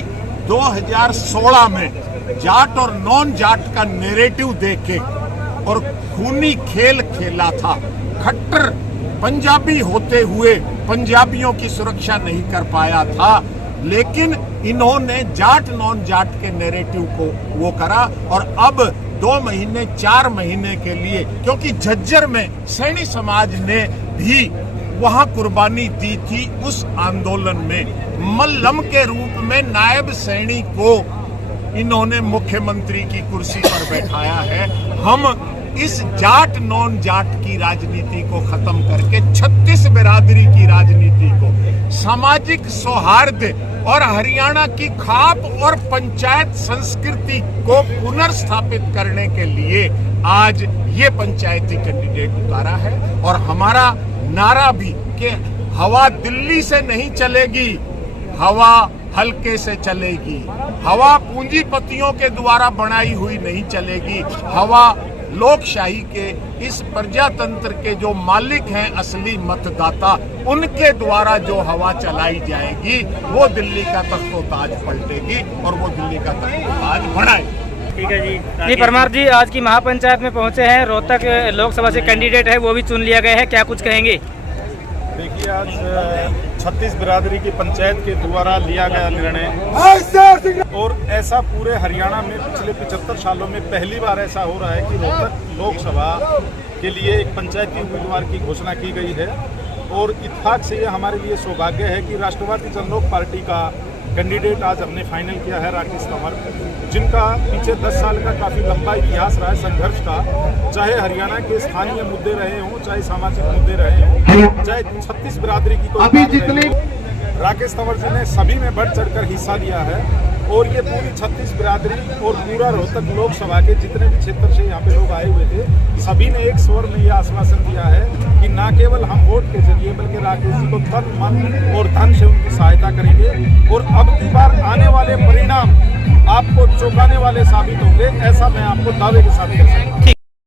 2016 में जाट और नॉन जाट का नैरेटिव देके और खूनी खेल खेला था, खट्टर पंजाबी होते हुए पंजाबियों की सुरक्षा नहीं कर पाया था, लेकिन इन्होंने जाट नॉन जाट के नैरेटिव को वो करा और अब 2 महीने 4 महीने के लिए, क्योंकि झज्जर में सैनी समाज ने भी वहां कुर्बानी दी थी उस आंदोलन में, मल्लम के रूप में नायब सैनी को इन्होंने मुख्यमंत्री की कुर्सी पर बैठाया है। हम इस जाट नॉन जाट की राजनीति को खत्म करके 36 बिरादरी की राजनीति को, सामाजिक सौहार्द और हरियाणा की खाप और पंचायत संस्कृति को पुनर्स्थापित करने के लिए आज ये पंचायती कैंडिडेट उतारा है। और हमारा नारा भी कि हवा दिल्ली से नहीं चलेगी, हवा हल्के से चलेगी, हवा पूंजीपतियों के द्वारा बनाई हुई नहीं चलेगी, हवा लोकशाही के इस प्रजातंत्र के जो मालिक हैं असली मतदाता, उनके द्वारा जो हवा चलाई जाएगी वो दिल्ली का तख्तो-ताज पलटेगी और वो दिल्ली का तख्तो-ताज बनाएगी। ठीक है जी। परमार जी आज की महापंचायत में पहुंचे हैं, रोहतक लोकसभा से कैंडिडेट है वो भी चुन लिया गया है, क्या कुछ कहेंगे? देखिए, आज 36 बिरादरी की पंचायत के द्वारा लिया गया निर्णय और ऐसा पूरे हरियाणा में पिछले 75 सालों में पहली बार ऐसा हो रहा है कि रोहतक लोकसभा के लिए एक पंचायती उम्मीदवार की घोषणा की गई है। और इत्तेफाक से ये हमारे लिए सौभाग्य है कि राष्ट्रवादी जनलोक पार्टी का कैंडिडेट आज हमने फाइनल किया है राकेश तंवर, जिनका पीछे 10 साल का काफ़ी लंबा इतिहास रहा है संघर्ष का, चाहे हरियाणा के स्थानीय मुद्दे रहे हों, चाहे सामाजिक मुद्दे रहे हों, चाहे 36 बिरादरी की कोई अभी जितने राकेश तंवर जी ने सभी में बढ़ चढ़कर हिस्सा लिया है। और ये पूरी 36 बिरादरी और पूरा रोहतक लोकसभा के जितने भी क्षेत्र से यहाँ पे लोग आए हुए थे, सभी ने एक स्वर में यह आश्वासन दिया है कि न केवल हम वोट के जरिए बल्कि राकेश जी को तन मन और धन से उनकी सहायता करेंगे और अब की बार आने वाले परिणाम आपको चौंकाने वाले साबित होंगे, ऐसा मैं आपको दावे के साथ कह सकता हूँ।